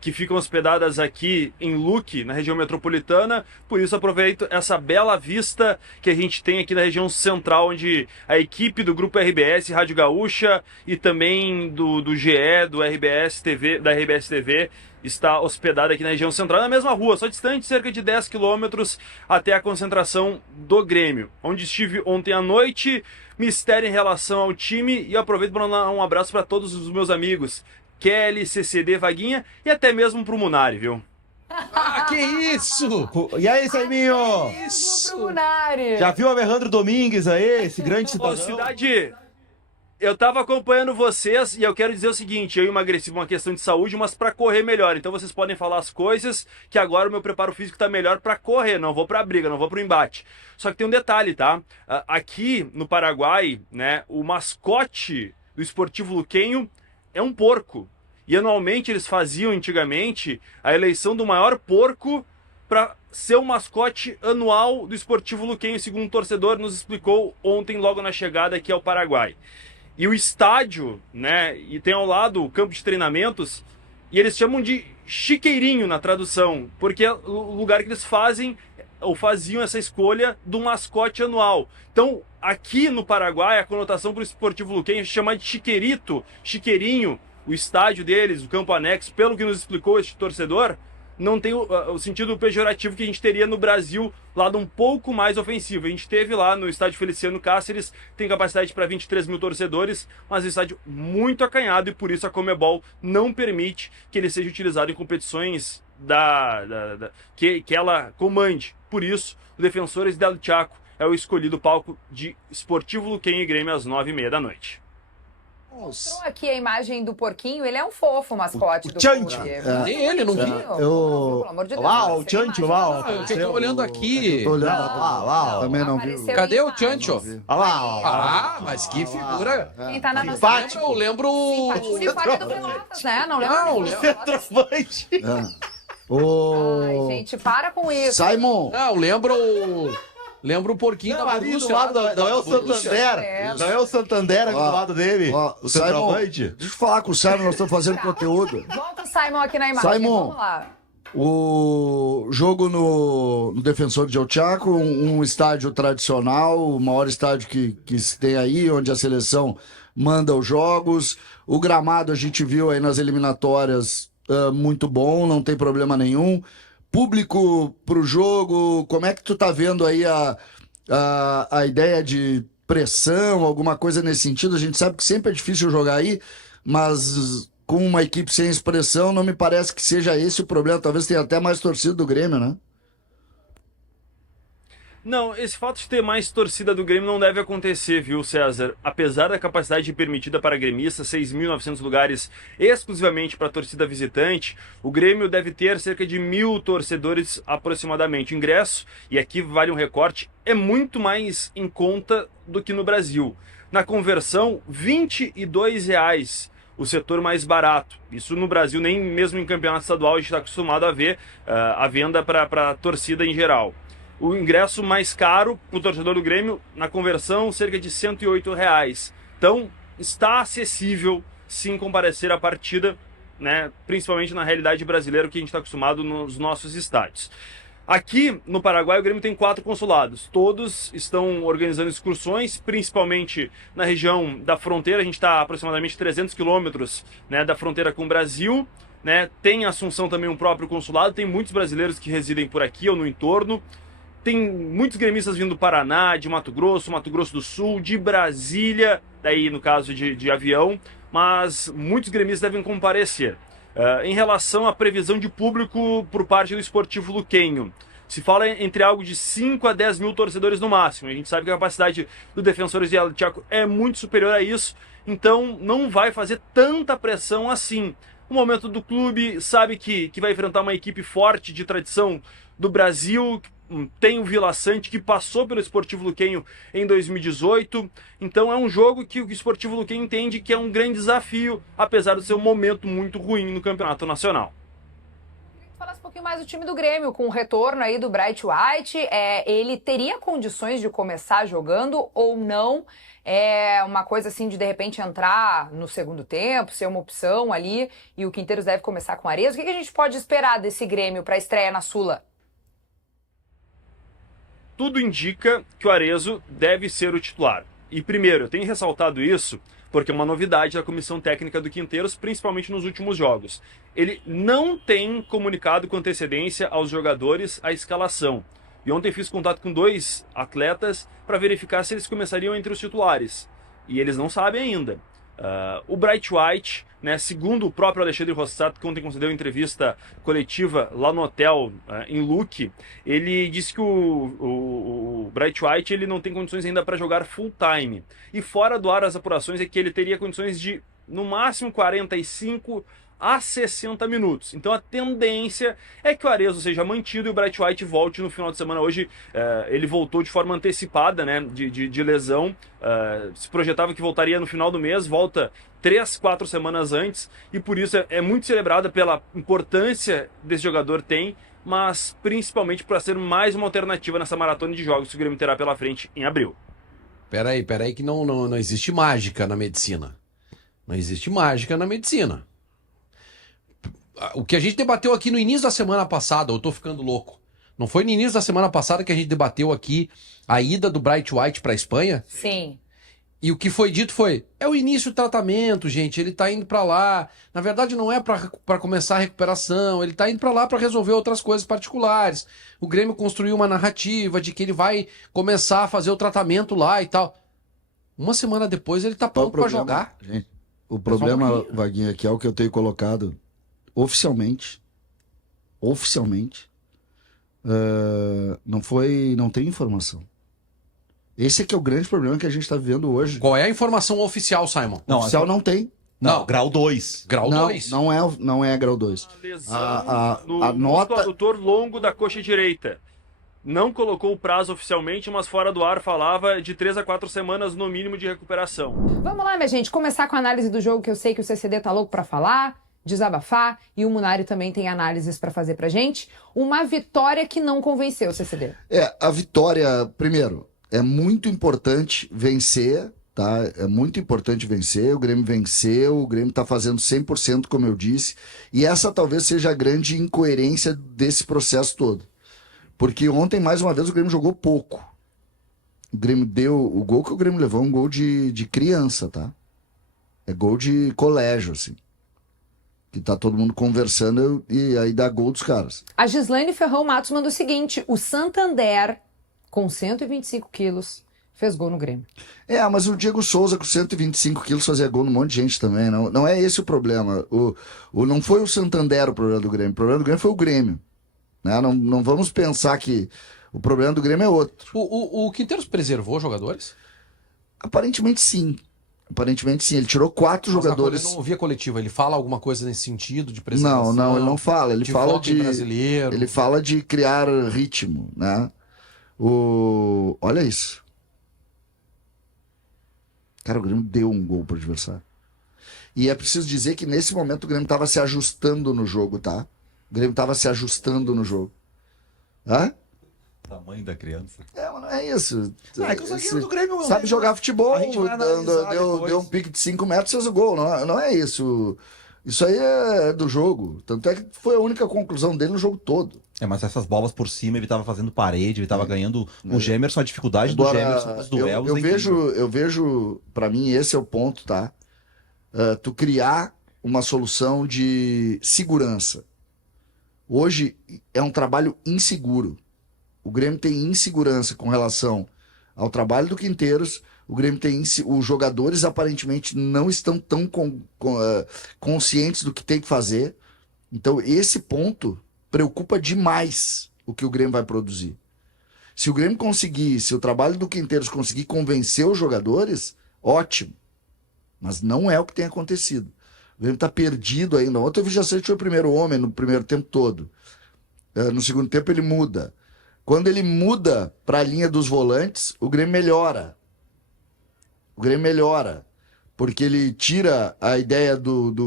que ficam hospedadas aqui em Luque, na região metropolitana. Por isso aproveito essa bela vista que a gente tem aqui na região central, onde a equipe do Grupo RBS, Rádio Gaúcha, e também do GE, do RBS TV, da RBS TV, está hospedada aqui na região central, na mesma rua, só distante cerca de 10 quilômetros até a concentração do Grêmio, onde estive ontem à noite. Mistério em relação ao time, e eu aproveito para mandar um abraço para todos os meus amigos, Kelly, CCD, Vaguinha, e até mesmo pro Munari, viu? Que isso! E aí, Saiminho? Isso! Pro Munari. Já viu o Alejandro Domingues aí, esse grande cidadão? Cidade, eu tava acompanhando vocês e eu quero dizer o seguinte, eu emagreci por uma questão de saúde, mas para correr melhor. Então vocês podem falar as coisas, que agora o meu preparo físico tá melhor para correr, não vou pra briga, não vou pro embate. Só que tem um detalhe, tá? Aqui no Paraguai, né, o mascote do Esportivo Luquenho é um porco. E anualmente eles faziam, antigamente, a eleição do maior porco para ser o mascote anual do Esportivo Luquenho, segundo um torcedor nos explicou ontem, logo na chegada aqui ao Paraguai. E o estádio, né, e tem ao lado o campo de treinamentos, e eles chamam de chiqueirinho na tradução, porque é o lugar que eles fazem, ou faziam essa escolha do mascote anual. Então, aqui no Paraguai, a conotação para o Esportivo Luquenho é chamar de chiqueirito, chiqueirinho, o estádio deles, o campo anexo, pelo que nos explicou este torcedor, não tem o sentido pejorativo que a gente teria no Brasil, lado um pouco mais ofensivo. A gente teve lá no estádio Feliciano Cáceres, tem capacidade para 23 mil torcedores, mas é um estádio muito acanhado e por isso a Conmebol não permite que ele seja utilizado em competições que ela comande. Por isso, o Defensores del Chaco é o escolhido palco de Sportivo Luquenho e Grêmio às 9h30 da noite. Mostrou aqui a imagem do porquinho, ele é um fofo, o mascote do Chancho. clube. Nem ele, não vi. Pelo amor de Deus. Uau, Essa é a Chancho, imagem uau. do Eu tô olhando aqui. Tô olhando. Uau. Também não vi. Apareceu Cadê em o imagem. Chancho? Olha lá, Ah, mas que figura. Quem tá na nossa... Eu lembro. O uniforme do Pelotas, né? Não lembra? Não, do lembro. Pelotas? centroavante. Ai, gente, para com isso. Simon, Não, lembro o porquinho Não, da ali do Borussia. lado, não é o É. Santander. Não é o Santander aqui do lado dele. O Simon, centroavante. deixa eu falar com o Simon, nós estamos fazendo conteúdo. Volta o Simon aqui na imagem. Simon. Vamos lá. O jogo no Defensor de El Chaco, um estádio tradicional, o maior estádio que se tem aí, onde a seleção manda os jogos. O gramado a gente viu aí nas eliminatórias, muito bom, não tem problema nenhum. Público pro jogo, como é que tu tá vendo aí a ideia de pressão, alguma coisa nesse sentido? A gente sabe que sempre é difícil jogar aí, mas com uma equipe sem expressão, não me parece que seja esse o problema. Talvez tenha até mais torcida do Grêmio, né? Não, esse fato de ter mais torcida do Grêmio não deve acontecer, viu, César? Apesar da capacidade permitida para gremistas, 6.900 lugares exclusivamente para a torcida visitante, o Grêmio deve ter cerca de 1.000 torcedores aproximadamente. O ingresso, e aqui vale um recorte, é muito mais em conta do que no Brasil. Na conversão, R$ 22,00 o setor mais barato. Isso no Brasil, nem mesmo em campeonato estadual, a gente está acostumado a ver a venda para a torcida em geral. O ingresso mais caro para o torcedor do Grêmio, na conversão, cerca de R$ 108,00. Então, está acessível, sim, comparecer à partida, né, principalmente na realidade brasileira, que a gente está acostumado nos nossos estádios. Aqui no Paraguai, o Grêmio tem 4 consulados. Todos estão organizando excursões, principalmente na região da fronteira. A gente está a aproximadamente 300 quilômetros, né, da fronteira com o Brasil. Né? Tem em Assunção também um próprio consulado. Tem muitos brasileiros que residem por aqui ou no entorno. Tem muitos gremistas vindo do Paraná, de Mato Grosso do Sul, de Brasília, daí no caso de avião, mas muitos gremistas devem comparecer. Em relação à previsão de público por parte do Sportivo Luquenho, se fala entre algo de 5 a 10 mil torcedores no máximo. A gente sabe que a capacidade do Defensores de El Chaco é muito superior a isso, então não vai fazer tanta pressão assim. O momento do clube sabe que vai enfrentar uma equipe forte de tradição do Brasil. Tem o Vila Sante, que passou pelo Sportivo Luquenho em 2018. Então é um jogo que o Sportivo Luquenho entende que é um grande desafio, apesar do seu momento muito ruim no Campeonato Nacional. Queria que falasse um pouquinho mais do time do Grêmio, com o retorno aí do Bright White. Ele teria condições de começar jogando ou não? É uma coisa assim de repente entrar no segundo tempo, ser uma opção ali, e o Quinteiros deve começar com Arezzo. O que a gente pode esperar desse Grêmio para a estreia na Sula? Tudo indica que o Arezzo deve ser o titular. E primeiro, eu tenho ressaltado isso porque é uma novidade da comissão técnica do Quinteiros, principalmente nos últimos jogos. Ele não tem comunicado com antecedência aos jogadores a escalação. E ontem fiz contato com 2 atletas para verificar se eles começariam entre os titulares. E eles não sabem ainda. O Bright White, né, segundo o próprio Alexandre Rossato, que ontem concedeu entrevista coletiva lá no hotel em Luque, ele disse que o Bright White ele não tem condições ainda para jogar full time. E fora do ar as apurações é que ele teria condições de, no máximo, 45 a 60 minutos. Então a tendência é que o Arezzo seja mantido e o Bright White volte no final de semana. Hoje ele voltou de forma antecipada, né, de lesão. Se projetava que voltaria no final do mês, volta 3, 4 semanas antes, e por isso é muito celebrada pela importância desse jogador tem, mas principalmente para ser mais uma alternativa nessa maratona de jogos que o Grêmio terá pela frente em abril. Peraí que não existe mágica na medicina. Não existe mágica na medicina. O que a gente debateu aqui no início da semana passada, eu tô ficando louco. Não foi no início da semana passada que a gente debateu aqui a ida do Bright White para a Espanha? Sim. E o que foi dito foi, é o início do tratamento, gente, ele tá indo pra lá. Na verdade não é pra começar a recuperação, ele tá indo pra lá pra resolver outras coisas particulares. O Grêmio construiu uma narrativa de que ele vai começar a fazer o tratamento lá e tal. Uma semana depois ele tá pronto pra jogar. Gente, o problema, Vaguinho, aqui é o que eu tenho colocado oficialmente, não tem informação. Esse é que é o grande problema que a gente está vivendo hoje. Qual é a informação oficial, Simon? Não, Oficial não tem. Não, grau 2. Grau 2. Não é grau 2. Lesão A no nota... músculo adutor longo da coxa direita. Não colocou o prazo oficialmente, mas fora do ar falava de 3 a 4 semanas no mínimo de recuperação. Vamos lá, minha gente, começar com a análise do jogo, que eu sei que o CCD tá louco pra falar, desabafar, e o Munari também tem análises pra fazer pra gente. Uma vitória que não convenceu, CCD. A vitória, primeiro, é muito importante vencer, tá? É muito importante vencer, o Grêmio venceu, o Grêmio tá fazendo 100%, como eu disse, e essa talvez seja a grande incoerência desse processo todo. Porque ontem, mais uma vez, o Grêmio jogou pouco. O Grêmio deu... O gol que o Grêmio levou é um gol de criança, tá? É gol de colégio, assim. Que tá todo mundo conversando e aí dá gol dos caras. A Gislaine Ferrão Matos mandou o seguinte, o Santander, com 125 quilos, fez gol no Grêmio. Mas o Diego Souza, com 125 quilos, fazia gol num monte de gente também. Não é esse o problema. Não foi o Santander o problema do Grêmio. O problema do Grêmio foi o Grêmio. Né? Não vamos pensar que o problema do Grêmio é outro. O Quinteiros preservou jogadores? Aparentemente sim. Ele tirou 4 jogadores. Eu não ouvi a coletiva. Ele fala alguma coisa nesse sentido de preservação? Não, ele não fala. Ele fala de brasileiro. Ele fala de criar ritmo, né? Olha isso. Cara, o Grêmio deu um gol pro adversário. E é preciso dizer que nesse momento o Grêmio estava se ajustando no jogo, tá? O Grêmio estava se ajustando no jogo. Hã? Tamanho da criança. Mas não é isso. É que o zagueiro do Grêmio... Sabe jogar futebol, A gente vai analisar deu um pique de 5 metros e fez o gol. Não é isso. Isso aí é do jogo. Tanto é que foi a única conclusão dele no jogo todo. Mas essas bolas por cima, ele tava fazendo parede, ele tava ganhando o Gemerson, a dificuldade do Gemerson nos duelos. Eu vejo, pra mim, esse é o ponto, tá? Tu criar uma solução de segurança. Hoje é um trabalho inseguro. O Grêmio tem insegurança com relação ao trabalho do Quinteiros. O Grêmio tem... Os jogadores aparentemente não estão tão conscientes do que tem que fazer. Então esse ponto preocupa demais o que o Grêmio vai produzir. Se o Grêmio conseguir, se o trabalho do Quinteiros conseguir convencer os jogadores, ótimo. Mas não é o que tem acontecido. O Grêmio está perdido ainda. Ontem o Vijaçante foi o primeiro homem no primeiro tempo todo. No segundo tempo ele muda. Quando ele muda para a linha dos volantes, o Grêmio melhora. Porque ele tira a ideia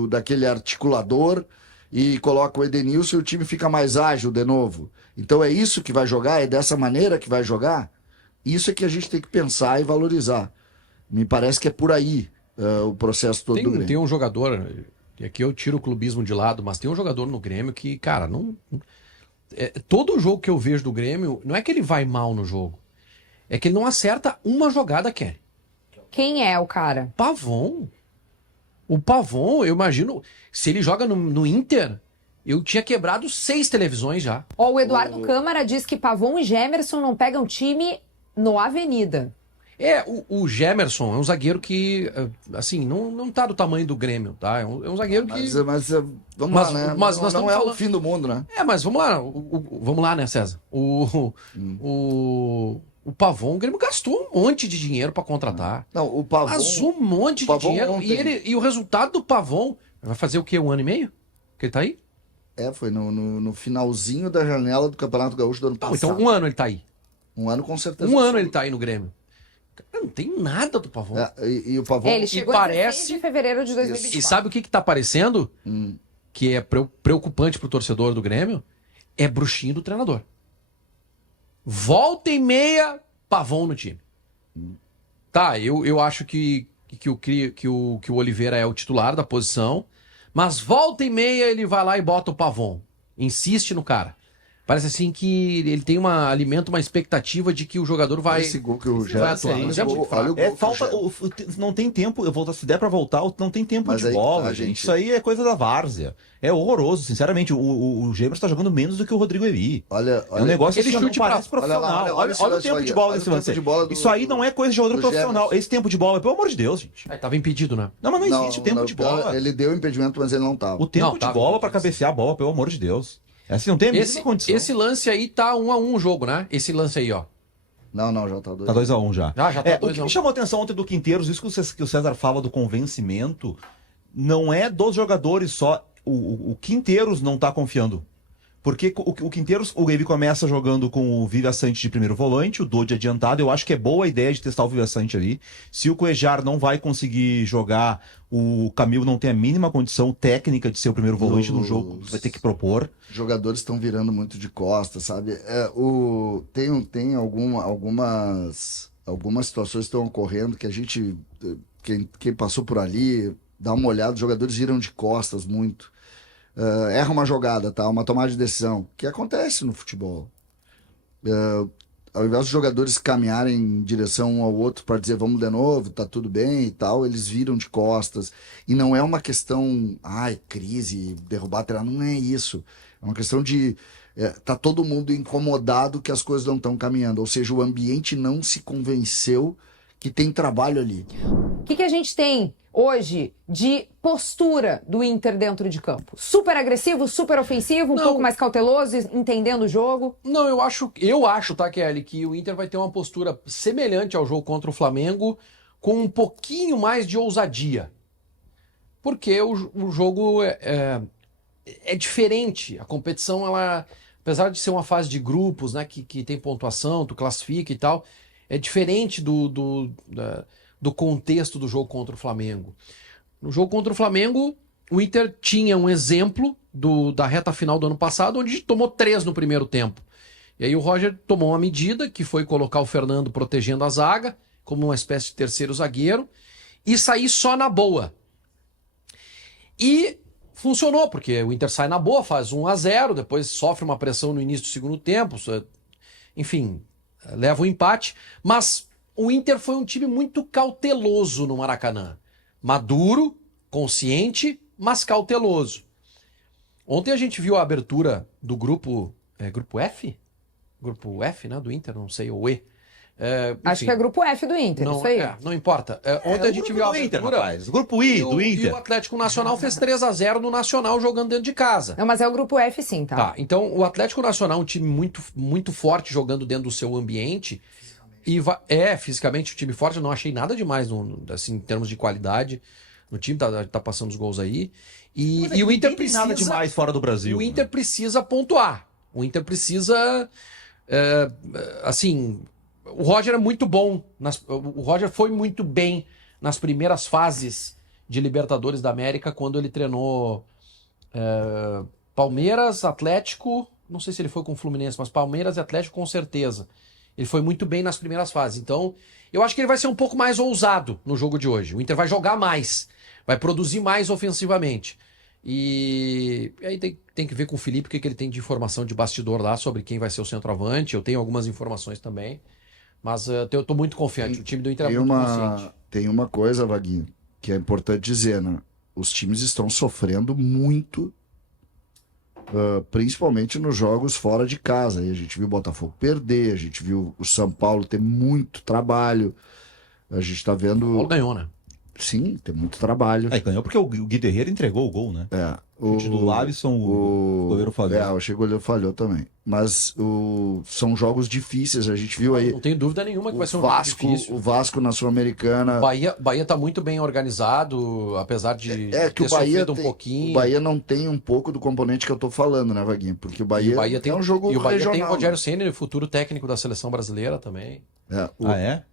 daquele articulador e coloca o Edenilson e o time fica mais ágil de novo. Então é isso que vai jogar? É dessa maneira que vai jogar? Isso é que a gente tem que pensar e valorizar. Me parece que é por aí o processo todo do Grêmio. Tem um jogador, e aqui eu tiro o clubismo de lado, mas tem um jogador no Grêmio que, cara, não... todo jogo que eu vejo do Grêmio, não é que ele vai mal no jogo, é que ele não acerta uma jogada, Kelly. Quem é o cara? Pavon. O Pavon, eu imagino, se ele joga no Inter, eu tinha quebrado 6 televisões já. O Eduardo Câmara diz que Pavon e Gemerson não pegam time no Avenida. O Gemerson é um zagueiro que, assim, não tá do tamanho do Grêmio, tá? É um zagueiro que... Mas vamos lá, né? Mas nós não estamos é falando... o fim do mundo, né? Mas vamos lá. Vamos lá, né, César? O Pavon, o Grêmio gastou um monte de dinheiro pra contratar. Não, o Pavon... Gastou um monte de dinheiro. E o resultado do Pavon vai fazer o quê? 1 ano e meio? Que ele tá aí? Foi no finalzinho da janela do Campeonato Gaúcho do ano passado. Então 1 ano ele tá aí. 1 ano com certeza. 1 ano ele tá aí no Grêmio. Não tem nada do Pavon. E o Pavon... Ele chegou em 16 de fevereiro de 2024. E sabe o que tá parecendo? Que é preocupante pro torcedor do Grêmio? É bruxinho do treinador. Volta e meia, Pavon no time. Tá, eu acho que o Oliveira é o titular da posição, mas volta e meia ele vai lá e bota o Pavon. Insiste no cara. Parece assim que ele alimenta uma expectativa de que o jogador vai... Esse gol que o vai Gerson atuar. fez, Mas é muito olha o gol que o Falta, Gerson- não tem tempo, se der pra voltar, não tem tempo Mas de aí que bola, tá, gente. gente. Isso aí é coisa da várzea. É horroroso, sinceramente. O Gemerson tá jogando menos do que o Rodrigo Evi. Olha, É um negócio aquele assim, chute não parece olha lá, profissional. olha esse Olha o lance tempo aí, de bola olha desse o lance. tempo de bola do- Isso aí não é coisa de jogador do profissional. Gemerson. Esse tempo de bola, pelo amor de Deus, gente. É, tava impedido, né? Não, mas não existe tempo de bola. Ele deu impedimento, mas ele não tava. O tempo Não, de tá, bola não. pra cabecear a bola, pelo amor de Deus. É assim, não tem a mínima condição. Esse lance aí tá 1-1 o jogo, né? Esse lance aí, ó. Não, já tá doido. Tá 2-1 já. Já tá O 2-1. que me chamou a atenção ontem do Quinteiros, isso que o César fala do convencimento, não é dos jogadores só. O Quinteiros não tá confiando. Porque o Quinteiros, o Evi começa jogando com o Viva Sante de primeiro volante, o Dodi adiantado. Eu acho que é boa a ideia de testar o Viva Sante ali. Se o Cuejar não vai conseguir jogar, o Camilo não tem a mínima condição técnica de ser o primeiro volante no jogo, vai ter que propor. Os jogadores estão virando muito de costas, sabe? Tem algumas situações que estão ocorrendo que a gente, quem passou por ali, dá uma olhada, os jogadores viram de costas muito. Erra uma jogada, tá? Uma tomada de decisão, que acontece no futebol. Ao invés dos jogadores caminharem em direção um ao outro para dizer vamos de novo, tá tudo bem e tal, eles viram de costas. E não é uma questão, crise, derrubar treinador, não é isso. É uma questão de tá todo mundo incomodado que as coisas não estão caminhando. Ou seja, o ambiente não se convenceu que tem trabalho ali. O que a gente tem hoje de postura do Inter dentro de campo? Super agressivo, super ofensivo, um pouco mais cauteloso, entendendo o jogo? Não, eu acho, tá, Kelly, que o Inter vai ter uma postura semelhante ao jogo contra o Flamengo, com um pouquinho mais de ousadia. Porque o jogo é diferente. A competição, ela, apesar de ser uma fase de grupos, né, que tem pontuação, tu classifica e tal, é diferente do contexto do jogo contra o Flamengo. No jogo contra o Flamengo, o Inter tinha um exemplo da reta final do ano passado, onde tomou 3 no primeiro tempo. E aí o Roger tomou uma medida, que foi colocar o Fernando protegendo a zaga, como uma espécie de terceiro zagueiro, e sair só na boa. E funcionou, porque o Inter sai na boa, faz 1-0, depois sofre uma pressão no início do segundo tempo, enfim, leva o empate, mas o Inter foi um time muito cauteloso no Maracanã. Maduro, consciente, mas cauteloso. Ontem a gente viu a abertura do grupo F? Grupo F, né, do Inter, não sei, ou E. Acho que é grupo F do Inter, não, isso aí. Não importa. Ontem a gente viu a abertura. Grupo I do Inter. E o Atlético Nacional fez 3-0 no Nacional jogando dentro de casa. Não, mas é o grupo F sim, tá? Tá, então o Atlético Nacional é um time muito, muito forte jogando dentro do seu ambiente. Fisicamente um time forte, eu não achei nada demais assim, em termos de qualidade. O time tá passando os gols aí. E o Inter precisa. Nada demais fora do Brasil. O Inter precisa pontuar. O Inter precisa. Assim. O Roger é muito bom. O Roger foi muito bem nas primeiras fases de Libertadores da América, quando ele treinou Palmeiras, Atlético. Não sei se ele foi com o Fluminense, mas Palmeiras e Atlético com certeza. Ele foi muito bem nas primeiras fases. Então, eu acho que ele vai ser um pouco mais ousado no jogo de hoje. O Inter vai jogar mais, vai produzir mais ofensivamente. E aí tem que ver com o Felipe o que ele tem de informação de bastidor lá sobre quem vai ser o centroavante. Eu tenho algumas informações também. Mas eu tô muito confiante. O time do Inter é muito consciente. Tem uma coisa, Vaguinho, que é importante dizer, né? Os times estão sofrendo muito, principalmente nos jogos fora de casa. E a gente viu o Botafogo perder, a gente viu o São Paulo ter muito trabalho. A gente tá vendo... O Paulo ganhou, né? Sim, tem muito trabalho. Ganhou porque o Guido Herrera entregou o gol, né? O do Alisson, o goleiro falhou. Eu achei que o goleiro falhou também. Mas são jogos difíceis, a gente viu aí. Não tenho dúvida nenhuma que vai ser um jogo difícil. O Vasco na Sul-Americana. Bahia tá muito bem organizado, apesar de que ter o Bahia sofrido um pouquinho. O Bahia não tem um pouco do componente que eu tô falando, né, Vaguinho? Porque o Bahia tem um jogo regional. E o Bahia regional, tem o Rogério Ceni, futuro técnico da seleção brasileira também. É?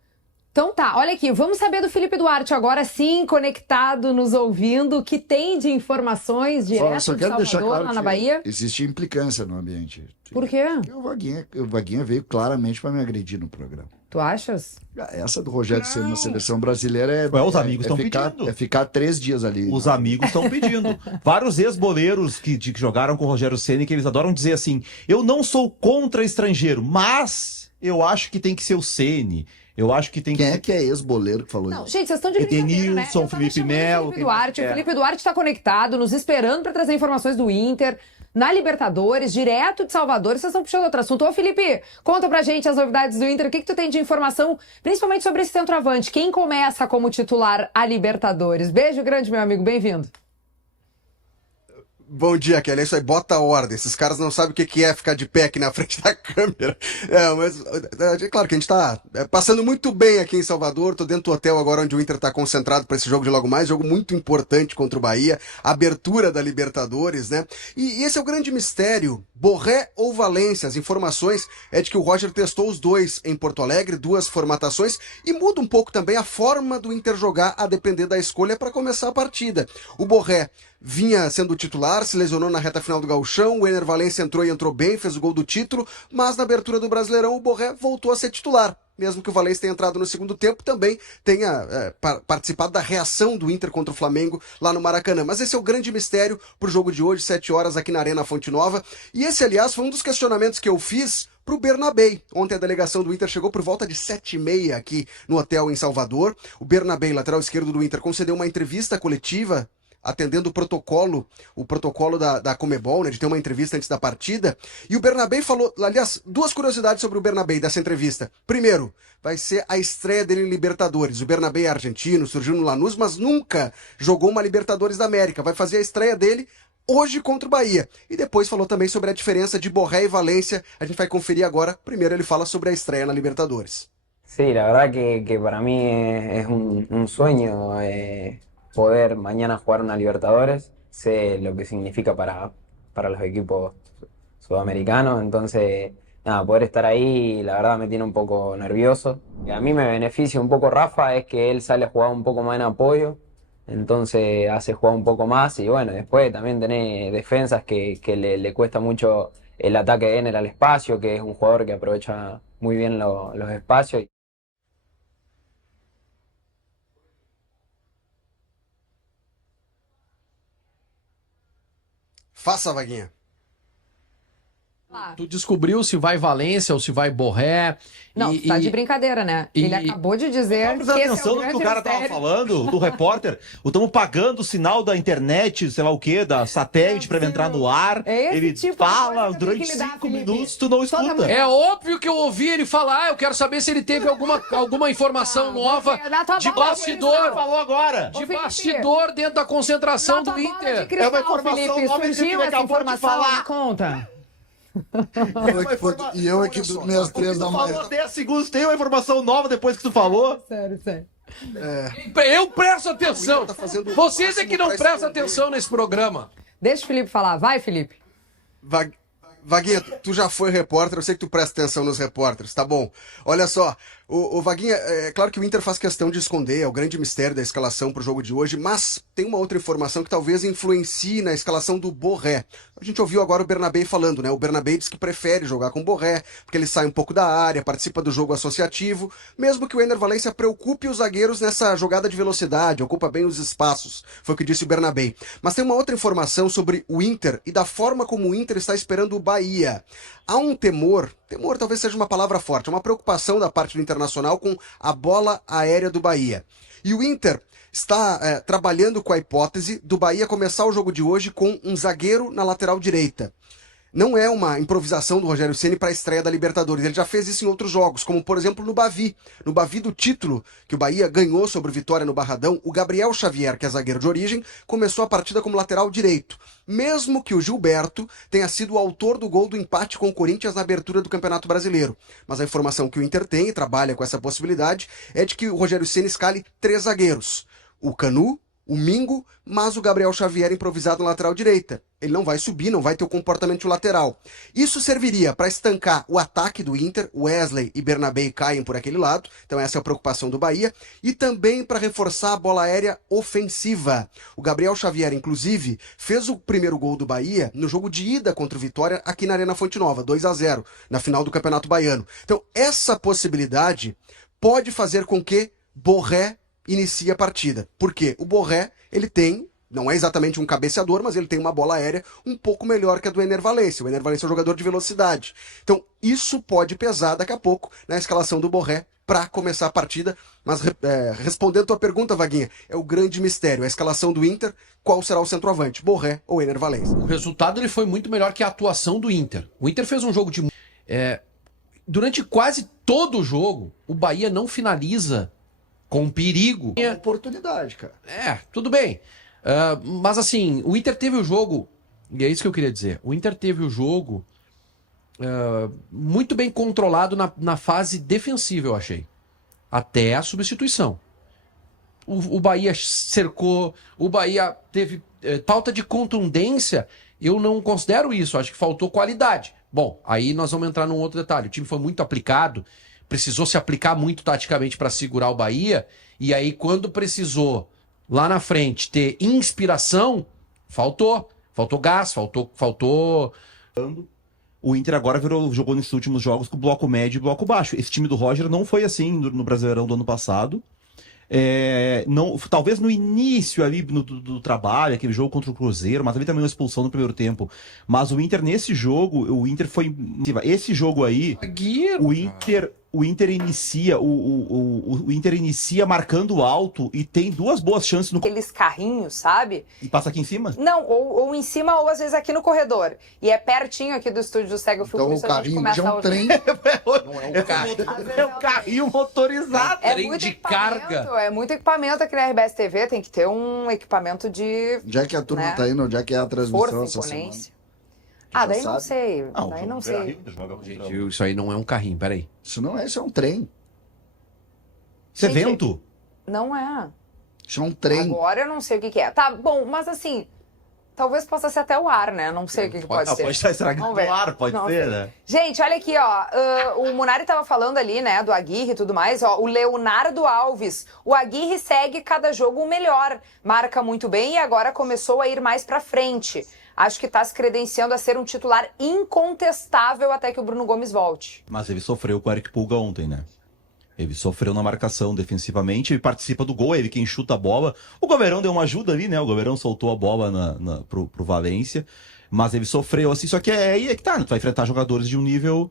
Então tá, olha aqui, vamos saber do Felipe Duarte agora sim, conectado, nos ouvindo, que tem de informações direto só de quero deixar Salvador, claro lá que na Bahia. existe implicância no ambiente. Por quê? Porque o Vaguinha veio claramente para me agredir no programa. Tu achas? Essa do Rogério Ceni na seleção brasileira Ué, os amigos estão pedindo. É ficar 3 dias ali. Os amigos estão pedindo. Vários ex-boleiros que jogaram com o Rogério Ceni, que eles adoram dizer assim, eu não sou contra estrangeiro, mas eu acho que tem que ser o Ceni. Eu acho que tem Quem que... é que é ex-boleiro que falou Não, isso? gente, vocês estão de brincadeira, né? Edenilson, Eu tava Felipe chamando Melo, Felipe quem Duarte. mais O quer? Felipe Duarte está conectado, nos esperando para trazer informações do Inter na Libertadores, direto de Salvador. Vocês estão puxando outro assunto. Ô, Felipe, conta pra gente as novidades do Inter. O que tu tem de informação, principalmente sobre esse centroavante? Quem começa como titular a Libertadores? Beijo grande, meu amigo. Bem-vindo. Bom dia, Kelly. É isso aí, bota a ordem. Esses caras não sabem o que é ficar de pé aqui na frente da câmera. Mas é claro que a gente tá passando muito bem aqui em Salvador. Tô dentro do hotel agora onde o Inter tá concentrado para esse jogo de logo mais. Jogo muito importante contra o Bahia. Abertura da Libertadores, né? E esse é o grande mistério. Borré ou Valência? As informações é de que o Roger testou os dois em Porto Alegre, 2 formatações, e muda um pouco também a forma do Inter jogar a depender da escolha para começar a partida. O Borré vinha sendo titular, se lesionou na reta final do Gauchão, o Ener Valencia entrou bem, fez o gol do título, mas na abertura do Brasileirão o Borré voltou a ser titular. Mesmo que o Valencia tenha entrado no segundo tempo, também tenha participado da reação do Inter contra o Flamengo lá no Maracanã. Mas esse é o grande mistério pro jogo de hoje, 7 horas aqui na Arena Fonte Nova. E esse, aliás, foi um dos questionamentos que eu fiz pro Bernabé. Ontem a delegação do Inter chegou por volta de 7h30 aqui no hotel em Salvador. O Bernabé, lateral esquerdo do Inter, concedeu uma entrevista coletiva atendendo o protocolo da Conmebol, né, de ter uma entrevista antes da partida. E o Bernabé falou, aliás, 2 curiosidades sobre o Bernabé dessa entrevista. Primeiro, vai ser a estreia dele em Libertadores. O Bernabé é argentino, surgiu no Lanús, mas nunca jogou uma Libertadores da América. Vai fazer a estreia dele hoje contra o Bahia. E depois falou também sobre a diferença de Borré e Valência. A gente vai conferir agora. Primeiro ele fala sobre a estreia na Libertadores. Sí, la verdad que para mí es un sueño poder mañana jugar una Libertadores. Sé lo que significa para los equipos sudamericanos, entonces nada, poder estar ahí la verdad me tiene un poco nervioso. Y a mí me beneficia un poco Rafa, es que él sale a jugar un poco más en apoyo, entonces hace jugar un poco más y bueno, después también tenés defensas que le cuesta mucho el ataque de Ener al espacio, que es un jugador que aprovecha muy bien los espacios. Faça, Vaguinha. Tu descobriu se vai Valência ou se vai Borré. Não, tá de brincadeira, né? Ele acabou de dizer que Presta esse é atenção o no que grande o cara tava mistério. falando, do repórter. Estamos pagando o sinal da internet, sei lá o quê, da satélite pra ele entrar no ar. É esse Ele tipo de fala coisa que tem durante que lidar, 5 Felipe. minutos, tu não escuta. É óbvio que eu ouvi ele falar, eu quero saber se ele teve alguma informação nova dá tua de bola, bastidor. Falou agora. De Felipe, bastidor dentro da concentração Dá do tua bola de Inter. cristal, É uma informação Felipe. nova que Surgiu ele essa acabou de informação, falar. me conta. E eu aqui dormi às 3 da Tu manhã. falou 10 segundos, tem uma informação nova depois que tu falou? Sério. Eu presto atenção. Tá fazendo o Vocês é que não máximo pra prestam esconder. atenção nesse programa. Deixa o Felipe falar. Vai, Felipe. Vaguinha, tu já foi repórter, eu sei que tu presta atenção nos repórteres, tá bom? Olha só, o Vaguinha, é claro que o Inter faz questão de esconder, é o grande mistério da escalação pro jogo de hoje, mas tem uma outra informação que talvez influencie na escalação do Borré. A gente ouviu agora o Bernabé falando, né? O Bernabé diz que prefere jogar com o Borré, porque ele sai um pouco da área, participa do jogo associativo, mesmo que o Ener Valencia preocupe os zagueiros nessa jogada de velocidade, ocupa bem os espaços, foi o que disse o Bernabé. Mas tem uma outra informação sobre o Inter e da forma como o Inter está esperando o Bahia. Há um temor talvez seja uma palavra forte, uma preocupação da parte do Internacional com a bola aérea do Bahia. E o Inter está trabalhando com a hipótese do Bahia começar o jogo de hoje com um zagueiro na lateral direita. Não é uma improvisação do Rogério Ceni para a estreia da Libertadores. Ele já fez isso em outros jogos, como por exemplo no Bavi. No Bavi do título que o Bahia ganhou sobre o Vitória no Barradão, o Gabriel Xavier, que é zagueiro de origem, começou a partida como lateral direito. Mesmo que o Gilberto tenha sido o autor do gol do empate com o Corinthians na abertura do Campeonato Brasileiro. Mas a informação que o Inter tem e trabalha com essa possibilidade é de que o Rogério Ceni escale 3 zagueiros. O Canu, o Mingo, mas o Gabriel Xavier improvisado na lateral direita. Ele não vai subir, não vai ter o comportamento de lateral. Isso serviria para estancar o ataque do Inter, Wesley e Bernabé caem por aquele lado, então essa é a preocupação do Bahia, e também para reforçar a bola aérea ofensiva. O Gabriel Xavier, inclusive, fez o primeiro gol do Bahia no jogo de ida contra o Vitória aqui na Arena Fonte Nova, 2-0, na final do Campeonato Baiano. Então essa possibilidade pode fazer com que Borré inicie a partida. Porque o Borré, ele tem, não é exatamente um cabeceador, mas ele tem uma bola aérea um pouco melhor que a do Ener Valencia. O Ener Valencia é um jogador de velocidade. Então, isso pode pesar daqui a pouco na escalação do Borré para começar a partida. Mas, respondendo a tua pergunta, Vaguinha, é o grande mistério. A escalação do Inter, qual será o centroavante? Borré ou Ener Valencia? O resultado ele foi muito melhor que a atuação do Inter. O Inter fez um jogo de... durante quase todo o jogo, o Bahia não finaliza com perigo. É uma oportunidade, cara. Tudo bem. Mas assim, o Inter teve o jogo, e é isso que eu queria dizer, o Inter teve o jogo muito bem controlado na fase defensiva, eu achei. Até a substituição. O Bahia cercou, o Bahia teve falta de contundência, eu não considero isso, acho que faltou qualidade. Bom, aí nós vamos entrar num outro detalhe. O time foi muito aplicado, precisou se aplicar muito taticamente para segurar o Bahia, e aí quando precisou lá na frente ter inspiração, faltou gás, faltou... O Inter agora jogou nesses últimos jogos com bloco médio e bloco baixo. Esse time do Roger não foi assim no Brasileirão do ano passado. Talvez no início ali do trabalho, aquele jogo contra o Cruzeiro, mas também uma expulsão no primeiro tempo. Mas o Inter nesse jogo, o Inter foi... Esse jogo aí, o Inter inicia o Inter inicia marcando alto e tem duas boas chances no... Aqueles carrinhos, sabe? E passa aqui em cima? Não, ou em cima ou às vezes aqui no corredor. E é pertinho aqui do estúdio do Cego Fio, Então o carrinho já é um trem. Não é um carro. É um carrinho motorizado. Trem de carga. É muito equipamento aqui na RBS TV, tem que ter um equipamento de... Já que a turma tá indo, já que é a transmissão força, essa imponência. semana. Daí sabe? não sei. Daí não sei. Gente, isso aí não é um carrinho, peraí. Isso não é, isso é um trem. Isso é vento? Não é. Isso é um trem. Agora eu não sei o que é. Tá, bom, mas assim, talvez possa ser até o ar, né? Não sei o que pode ser. Pode estar estragando o ar, pode ser, né? Gente, olha aqui, ó. O Munari tava falando ali, né, do Aguirre e tudo mais. Ó, o Leonardo Alves. O Aguirre segue cada jogo o melhor. Marca muito bem e agora começou a ir mais pra frente. Acho que tá se credenciando a ser um titular incontestável até que o Bruno Gomes volte. Mas ele sofreu com o Eric Pulga ontem, né? Ele sofreu na marcação defensivamente e participa do gol, ele quem chuta a bola. O Goverão deu uma ajuda ali, né? O Goverão soltou a bola pro Valência, mas ele sofreu assim, só que aí é que tá, tu vai enfrentar jogadores de um nível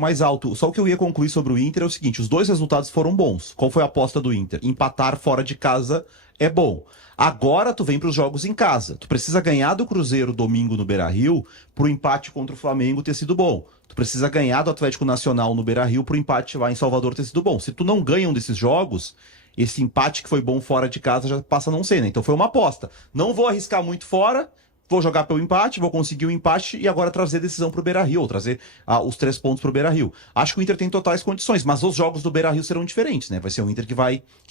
mais alto. Só o que eu ia concluir sobre o Inter é o seguinte, os dois resultados foram bons. Qual foi a aposta do Inter? Empatar fora de casa é bom. Agora tu vem para os jogos em casa. Tu precisa ganhar do Cruzeiro domingo no Beira-Rio pro empate contra o Flamengo ter sido bom. Tu precisa ganhar do Atlético Nacional no Beira-Rio pro empate lá em Salvador ter sido bom. Se tu não ganha um desses jogos, esse empate que foi bom fora de casa já passa a não ser, né? Então foi uma aposta. Não vou arriscar muito fora, vou jogar pelo empate, vou conseguir o empate e agora trazer a decisão pro Beira-Rio, ou trazer os 3 pontos pro Beira-Rio. Acho que o Inter tem totais condições, mas os jogos do Beira-Rio serão diferentes, né? Vai ser o Inter que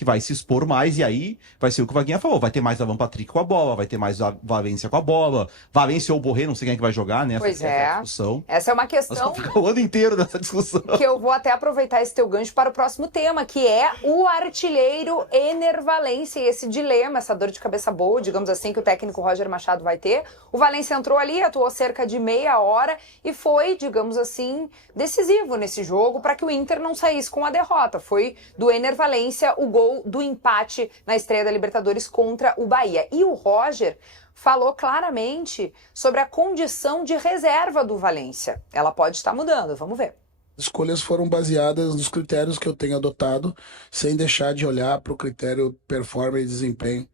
vai se expor mais e aí vai ser o que o Vaguinha falou. Vai ter mais Alan Patrick com a bola, vai ter mais a Valência com a bola, Valência ou Borré, não sei quem é que vai jogar, né? Pois essa discussão. Essa é uma questão... Fica o ano inteiro nessa discussão. Que eu vou até aproveitar esse teu gancho para o próximo tema, que é o artilheiro Ener Valencia, e esse dilema, essa dor de cabeça boa, digamos assim, que o técnico Roger Machado vai ter. O Valencia entrou ali, atuou cerca de meia hora e foi, digamos assim, decisivo nesse jogo para que o Inter não saísse com a derrota. Foi do Ener Valencia o gol do empate na estreia da Libertadores contra o Bahia. E o Roger falou claramente sobre a condição de reserva do Valencia. Ela pode estar mudando, vamos ver. As escolhas foram baseadas nos critérios que eu tenho adotado, sem deixar de olhar para o critério performance e desempenho,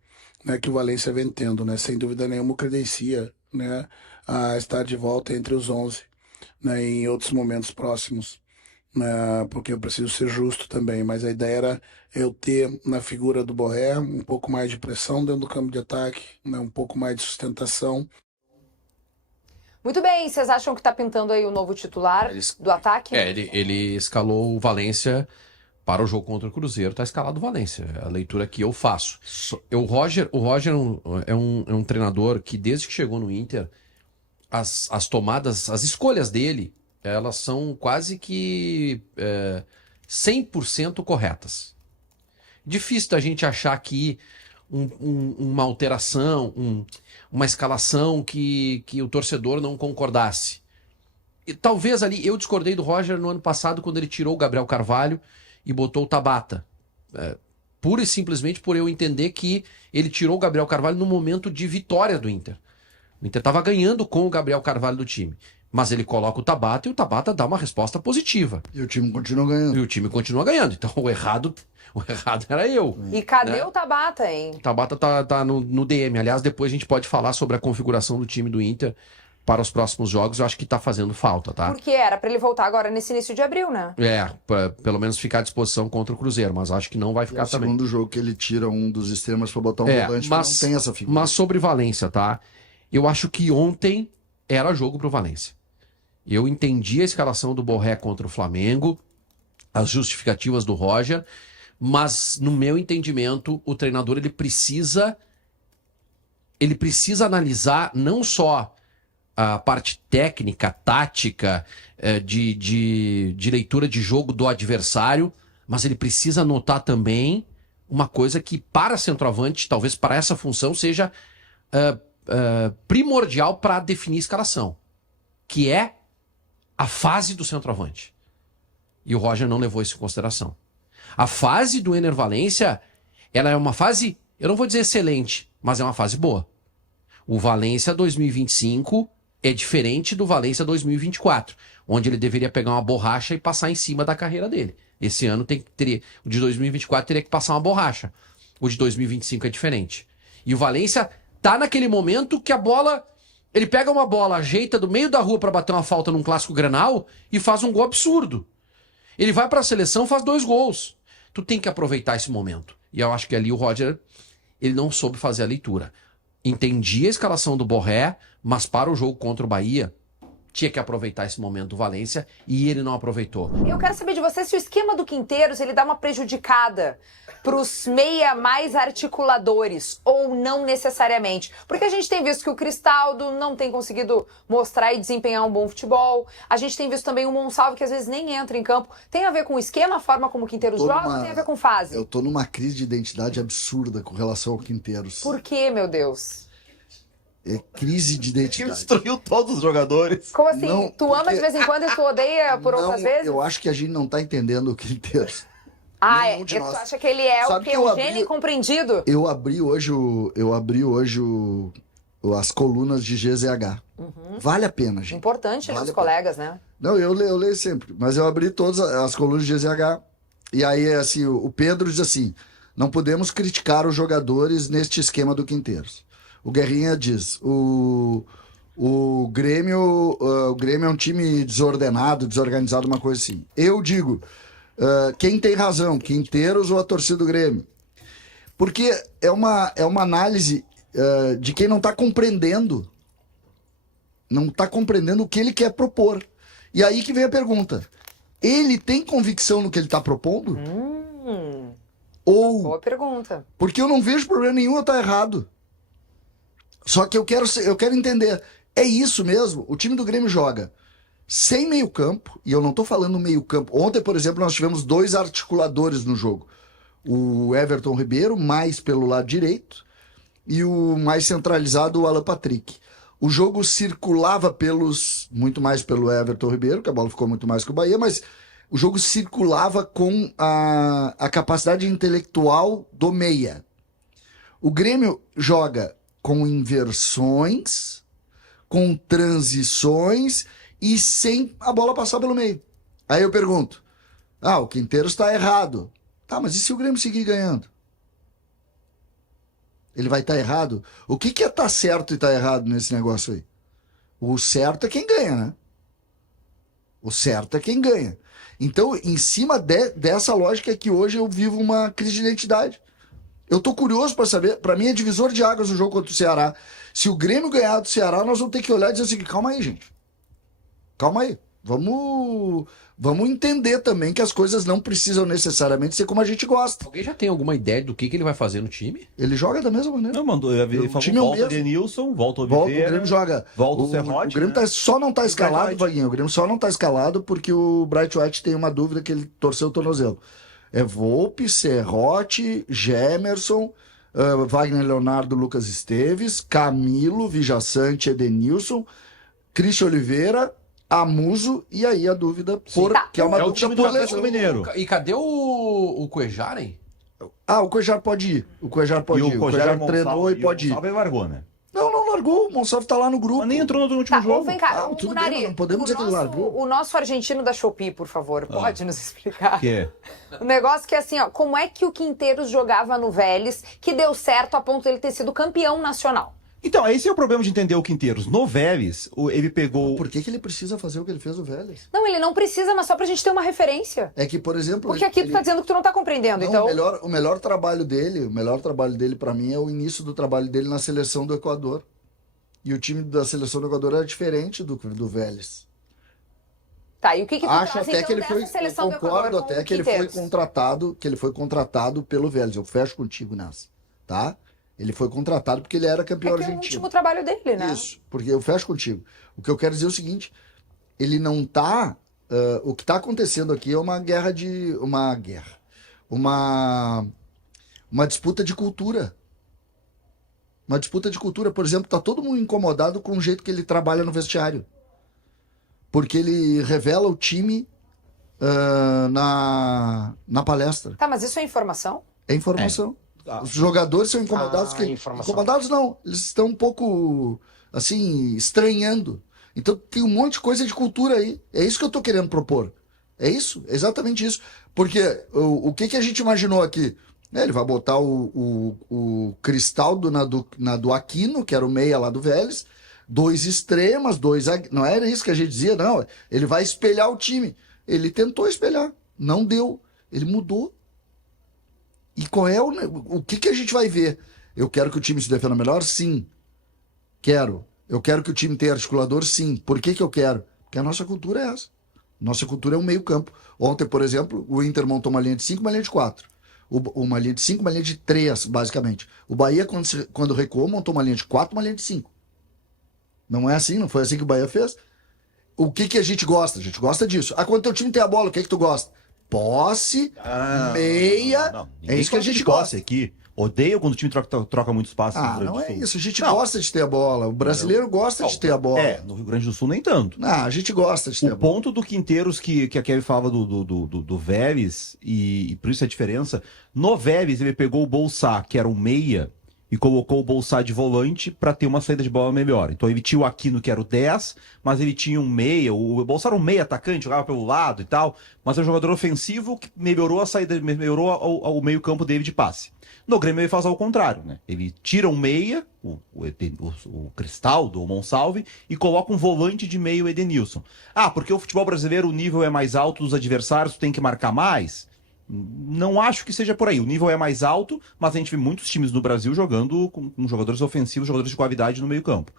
né, que o Valencia vem tendo, né, sem dúvida nenhuma credencia, né, a estar de volta entre os 11, né, em outros momentos próximos, né, porque eu preciso ser justo também, mas a ideia era eu ter na figura do Borré um pouco mais de pressão dentro do campo de ataque, né, um pouco mais de sustentação. Muito bem, vocês acham que está pintando aí o novo titular do ataque? Ele escalou o Valencia para o jogo contra o Cruzeiro está escalado o Valência. É a leitura que eu faço. O Roger é um treinador que, desde que chegou no Inter, as tomadas, as escolhas dele, elas são quase que 100% corretas. Difícil da gente achar aqui uma alteração, uma escalação que o torcedor não concordasse. E talvez ali, eu discordei do Roger no ano passado, quando ele tirou o Gabriel Carvalho e botou o Tabata. Pura e simplesmente por eu entender que ele tirou o Gabriel Carvalho no momento de vitória do Inter. O Inter estava ganhando com o Gabriel Carvalho do time. Mas ele coloca o Tabata e o Tabata dá uma resposta positiva. E o time continua ganhando. E o time continua ganhando. Então o errado era eu. E cadê o Tabata, hein? O Tabata tá no DM. Aliás, depois a gente pode falar sobre a configuração do time do Inter para os próximos jogos. Eu acho que tá fazendo falta, tá? Porque era pra ele voltar agora nesse início de abril, né? Pra pelo menos ficar à disposição contra o Cruzeiro, mas acho que não vai ficar também. É o segundo jogo que ele tira um dos extremos para botar um volante, mas não tem essa figura. Mas sobre Valência, tá? Eu acho que ontem era jogo pro Valência. Eu entendi a escalação do Borré contra o Flamengo, as justificativas do Roger, mas no meu entendimento, o treinador ele precisa analisar não só a parte técnica, tática, de leitura de jogo do adversário, mas ele precisa notar também uma coisa que para centroavante, talvez para essa função, seja primordial para definir a escalação, que é a fase do centroavante. E o Roger não levou isso em consideração. A fase do Ener Valencia, ela é uma fase, eu não vou dizer excelente, mas é uma fase boa. O Valencia 2025 é diferente do Valencia 2024, onde ele deveria pegar uma borracha e passar em cima da carreira dele. Esse ano o de 2024 teria que passar uma borracha. O de 2025 é diferente. E o Valencia tá naquele momento que a bola... Ele pega uma bola, ajeita do meio da rua para bater uma falta num clássico Grenal e faz um gol absurdo. Ele vai para a seleção, faz 2 gols. Tu tem que aproveitar esse momento. E eu acho que ali o Roger, ele não soube fazer a leitura. Entendi a escalação do Borré, mas para o jogo contra o Bahia, tinha que aproveitar esse momento do Valência e ele não aproveitou. Eu quero saber de você se o esquema do Quinteiros ele dá uma prejudicada pros meia mais articuladores ou não necessariamente. Porque a gente tem visto que o Cristaldo não tem conseguido mostrar e desempenhar um bom futebol. A gente tem visto também o Monsalvo que às vezes nem entra em campo. Tem a ver com o esquema, a forma como o Quinteiros joga ou tem a ver com fase? Eu tô numa crise de identidade absurda com relação ao Quinteiros. Por quê, meu Deus? É crise de identidade. Ele destruiu todos os jogadores. Como assim? Não, tu ama de vez em quando e tu odeia por outras vezes? Eu acho que a gente não tá entendendo o Quinteiros. Tu acha que ele é o quê? Um gênio incompreendido? Eu abri hoje as colunas de GZH. Vale a pena, gente. Importante vale os colegas, né? Não, eu leio sempre. Mas eu abri todas as colunas de GZH. E aí, assim, o Pedro diz assim, não podemos criticar os jogadores neste esquema do Quinteiros. O Guerrinha diz, o Grêmio é um time desordenado, desorganizado, uma coisa assim. Eu digo, quem tem razão, Quinteiros ou a torcida do Grêmio? Porque é uma análise de quem não está compreendendo. Não está compreendendo o que ele quer propor. E aí que vem a pergunta. Ele tem convicção no que ele está propondo? Ou... Boa pergunta. Porque eu não vejo problema nenhum eu estar errado. Só que eu quero entender, é isso mesmo? O time do Grêmio joga sem meio campo, e eu não estou falando meio campo. Ontem, por exemplo, nós tivemos 2 articuladores no jogo. O Everton Ribeiro, mais pelo lado direito, e o mais centralizado, o Alan Patrick. O jogo circulava muito mais pelo Everton Ribeiro, que a bola ficou muito mais que o Bahia, mas o jogo circulava com a capacidade intelectual do meia. O Grêmio joga com inversões, com transições e sem a bola passar pelo meio. Aí eu pergunto, o Quinteiros está errado. Tá, mas e se o Grêmio seguir ganhando? Ele vai estar errado? O que é estar certo e estar errado nesse negócio aí? O certo é quem ganha, né? O certo é quem ganha. Então, em cima dessa lógica é que hoje eu vivo uma crise de identidade. Eu tô curioso para saber, para mim é divisor de águas o jogo contra o Ceará. Se o Grêmio ganhar do Ceará, nós vamos ter que olhar e dizer assim, calma aí, gente. Calma aí. Vamos entender também que as coisas não precisam necessariamente ser como a gente gosta. Alguém já tem alguma ideia do que ele vai fazer no time? Ele joga da mesma maneira. Não, mandou. Ele falou, time é o volta mesmo. Denilson, volta o O Oliveira. Grêmio joga. Volta o Serrote, O Grêmio né? só não tá escalado, White. Vaguinho. O Grêmio só não tá escalado porque o Bright White tem uma dúvida que ele torceu o tornozelo. É Volpe, Serrote, Gemerson, Wagner Leonardo, Lucas Esteves, Camilo, Vijaçante, Edenilson, Cristian Oliveira, Amuso, e aí a dúvida que é uma É o dúvida time do por Atlético lesão. Mineiro. E cadê o Cuejaren? O Cuejar pode ir. O Cuejar pode ir. O Cuejar treinou e pode ir. O Monsalve largou, né? Não largou. O Monsalve tá lá no grupo. Mas nem entrou no último jogo. Vem cá, tudo Munari, bem, mas não podemos dizer que ele largou. o nosso argentino da Shopee, por favor, pode nos explicar? Que é? O negócio que é assim, ó, como é que o Quinteiros jogava no Vélez que deu certo a ponto dele ter sido campeão nacional? Então, esse é o problema de entender o Quinteiros. No Vélez, ele pegou... Por que ele precisa fazer o que ele fez no Vélez? Não, ele não precisa, mas só pra gente ter uma referência. É que, por exemplo... Porque aqui tu tá dizendo que tu não tá compreendendo, Não, então... o melhor trabalho dele para mim é o início do trabalho dele na seleção do Equador. E o time da seleção do Equador era diferente do Vélez. Tá, e o que tu Acho traz, até então, que ele dessa foi, seleção eu do Equador concordo com até o que ele foi Quinteiros? contratado pelo Vélez. Eu fecho contigo nessa, tá? Ele foi contratado porque ele era campeão É que é o argentino. último trabalho dele, né? Isso, porque eu fecho contigo. O que eu quero dizer é o seguinte, ele não tá... o que tá acontecendo aqui é uma disputa de cultura. Uma disputa de cultura. Por exemplo, tá todo mundo incomodado com o jeito que ele trabalha no vestiário. Porque ele revela o time na palestra. Tá, mas isso é informação? É informação. Os jogadores são incomodados. Informação. Incomodados não. Eles estão um pouco, assim, estranhando. Então tem um monte de coisa de cultura aí. É isso que eu tô querendo propor. É isso, exatamente isso. Porque o que a gente imaginou aqui? Ele vai botar o Cristaldo na do Aquino, que era o meia lá do Vélez, 2 extremas, 2... Não era isso que a gente dizia, não. Ele vai espelhar o time. Ele tentou espelhar, não deu. Ele mudou. E qual é o que a gente vai ver? Eu quero que o time se defenda melhor? Sim. Quero. Eu quero que o time tenha articulador? Sim. Por que eu quero? Porque a nossa cultura é essa. Nossa cultura é um meio campo. Ontem, por exemplo, o Inter montou uma linha de 5, uma linha de 4. Uma linha de 5, uma linha de 3, basicamente. O Bahia, quando recuou, montou uma linha de 4, uma linha de 5. Não é assim? Não foi assim que o Bahia fez? O que a gente gosta? A gente gosta disso. Quando teu time tem a bola, o que tu gosta? Posse, meia... Não. É isso que a gente gosta. Aqui. Odeio quando o time troca muitos passes no Rio Grande Não do é Sul. isso. A gente gosta de ter a bola. O brasileiro gosta de ter a bola. No Rio Grande do Sul nem tanto. A gente gosta de ter a O bola. ponto do Quinteiros que a Kevin falava do Vélez, e por isso a diferença, no Vélez ele pegou o Bolsá, que era um meia, e colocou o Bolsá de volante para ter uma saída de bola melhor. Então ele tinha o Aquino, que era o 10, mas ele tinha um meia, o Bolsá era um meia atacante, jogava pelo lado e tal, mas é um jogador ofensivo que melhorou a saída, melhorou o meio campo dele de passe. No Grêmio ele faz ao contrário, né? Ele tira um meia, o Cristaldo, o Monsalve, e coloca um volante de meio, o Edenilson. Porque o futebol brasileiro, o nível é mais alto dos adversários, tem que marcar mais? Não acho que seja por aí. O nível é mais alto, mas a gente vê muitos times no Brasil jogando com jogadores ofensivos, jogadores de qualidade no meio campo.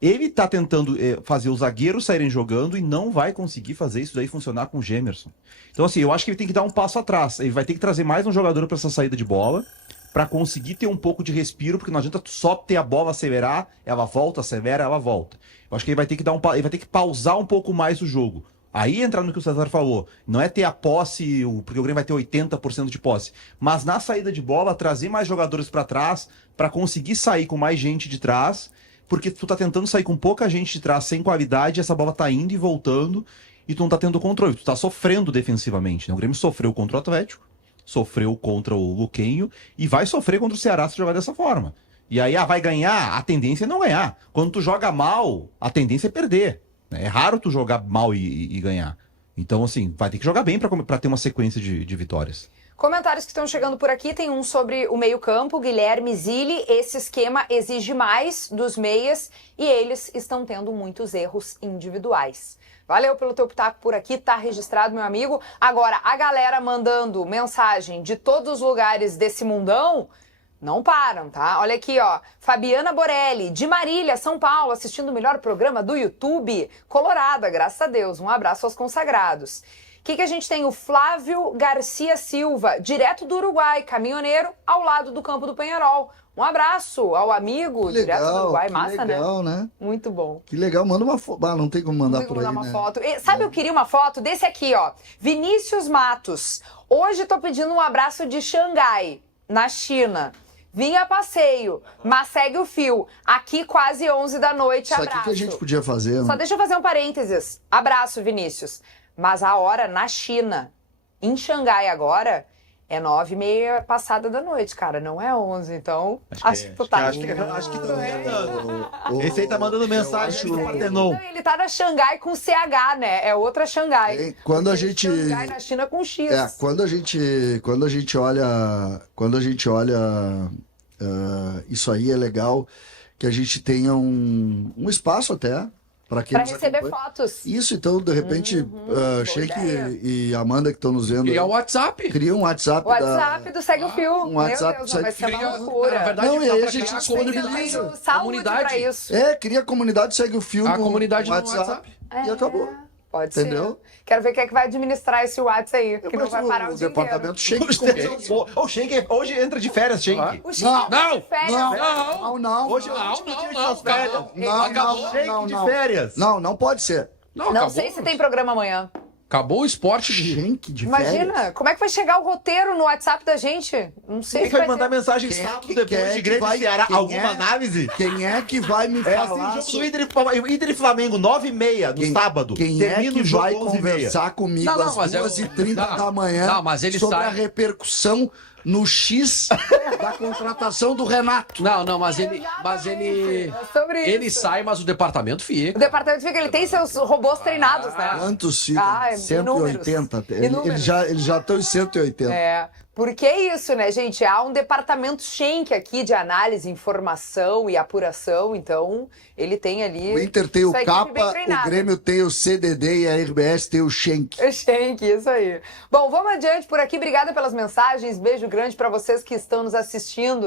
Ele tá tentando fazer os zagueiros saírem jogando e não vai conseguir fazer isso daí funcionar com o Gemerson. Então assim, eu acho que ele tem que dar um passo atrás. Ele vai ter que trazer mais um jogador para essa saída de bola, para conseguir ter um pouco de respiro, porque não adianta só ter a bola acelerar, ela volta, acelera, ela volta. Eu acho que ele vai ter que ele vai ter que pausar um pouco mais o jogo. Aí entrar no que o César falou, não é ter a posse, porque o Grêmio vai ter 80% de posse, mas na saída de bola, trazer mais jogadores para trás, para conseguir sair com mais gente de trás, porque tu tá tentando sair com pouca gente de trás, sem qualidade, essa bola tá indo e voltando, e tu não tá tendo controle, tu tá sofrendo defensivamente, né? O Grêmio sofreu contra o Atlético, sofreu contra o Luquenho, e vai sofrer contra o Ceará se jogar dessa forma. E aí, vai ganhar? A tendência é não ganhar. Quando tu joga mal, a tendência é perder. É raro tu jogar mal e ganhar. Então, assim, vai ter que jogar bem para ter uma sequência de vitórias. Comentários que estão chegando por aqui, tem um sobre o meio-campo, Guilherme Zilli. Esse esquema exige mais dos meias e eles estão tendo muitos erros individuais. Valeu pelo teu pitaco por aqui, tá registrado, meu amigo. Agora, a galera mandando mensagem de todos os lugares desse mundão, Não param, tá? Olha aqui, ó. Fabiana Borelli, de Marília, São Paulo, assistindo o melhor programa do YouTube. Colorada, graças a Deus. Um abraço aos consagrados. O que a gente tem? O Flávio Garcia Silva, direto do Uruguai, caminhoneiro, ao lado do campo do Penharol. Um abraço ao amigo, Que direto do Uruguai. que Massa, legal, né? Muito bom. Que legal. Manda uma foto. Ah, não tem como mandar por aí, Uma né? foto. Sabe, eu queria uma foto desse aqui, ó. Vinícius Matos. Hoje tô pedindo um abraço de Xangai, na China. Vim a passeio, mas segue o fio. Aqui quase 11 da noite, Isso abraço. aqui que a gente podia fazer, Só né? deixa eu fazer um parênteses. Abraço, Vinícius. Mas a hora na China, em Xangai agora, é 9h30 passada da noite, cara. Não é 11, então acho que tu tá... Acho que tá mandando. Esse aí tá mandando mensagem do Partenon. Não, ele tá na Xangai com CH, né? É outra Xangai. Quando a Tem gente Xangai na China com X. quando a gente olha isso aí é legal que a gente tenha um espaço até para quem Pra nos receber acompanha. fotos. Isso, então, de repente, Sheik ideia. e Amanda que estão nos vendo. Criar o WhatsApp. Cria um WhatsApp. O WhatsApp do Segue o Fio. um WhatsApp Meu Deus, do vai Segue ser o uma Fio. loucura. Na verdade, Não, e dá aí pra a gente criar disponibiliza. Saúde comunidade. pra isso. Cria a comunidade, segue o fio A no comunidade no WhatsApp. WhatsApp. E acabou. Pode Entendeu? ser. Quero ver quem é que vai administrar esse WhatsApp aí, que não vai parar o dia departamento inteiro. Sheik. Ô, Schenk, hoje entra de férias, Schenk. O Chico Não, de férias. Não. Hoje é o Não, último dia de não, suas férias. acabou. Schenk de férias. Não pode ser. Não acabou. sei se tem programa amanhã. Acabou o esporte de... Sheik de férias. Imagina, como é que vai chegar o roteiro no WhatsApp da gente? Não sei Quem se vai vai mandar ter. mensagem Quem é sábado que depois quer de que Grêmio vai- e Ceará? quem Alguma é? análise? Quem é que vai me É assim o falar jogo do Inter e Flamengo, 9h30 no sábado. Quem Termina é que o jogo vai 11h30. conversar comigo Não, às mas 2h30 da manhã Não, mas ele sobre sai- a repercussão no X da contratação do Renato? Não, mas ele É sobre ele isso. sai, mas o departamento O fica. departamento fica, ele tem seus robôs treinados, né? Quantos ficam? Ah, 180. inúmeros. Eles já estão em 180. É, porque é isso, né, gente? Há um departamento Schenck aqui de análise, informação e apuração, então ele tem ali... O Inter tem o sua equipe bem Capa, o treinada. Grêmio tem o CDD e a RBS tem o Schenck. O Schenck, isso aí. Bom, vamos adiante por aqui. Obrigada pelas mensagens. Beijo grande para vocês que estão nos assistindo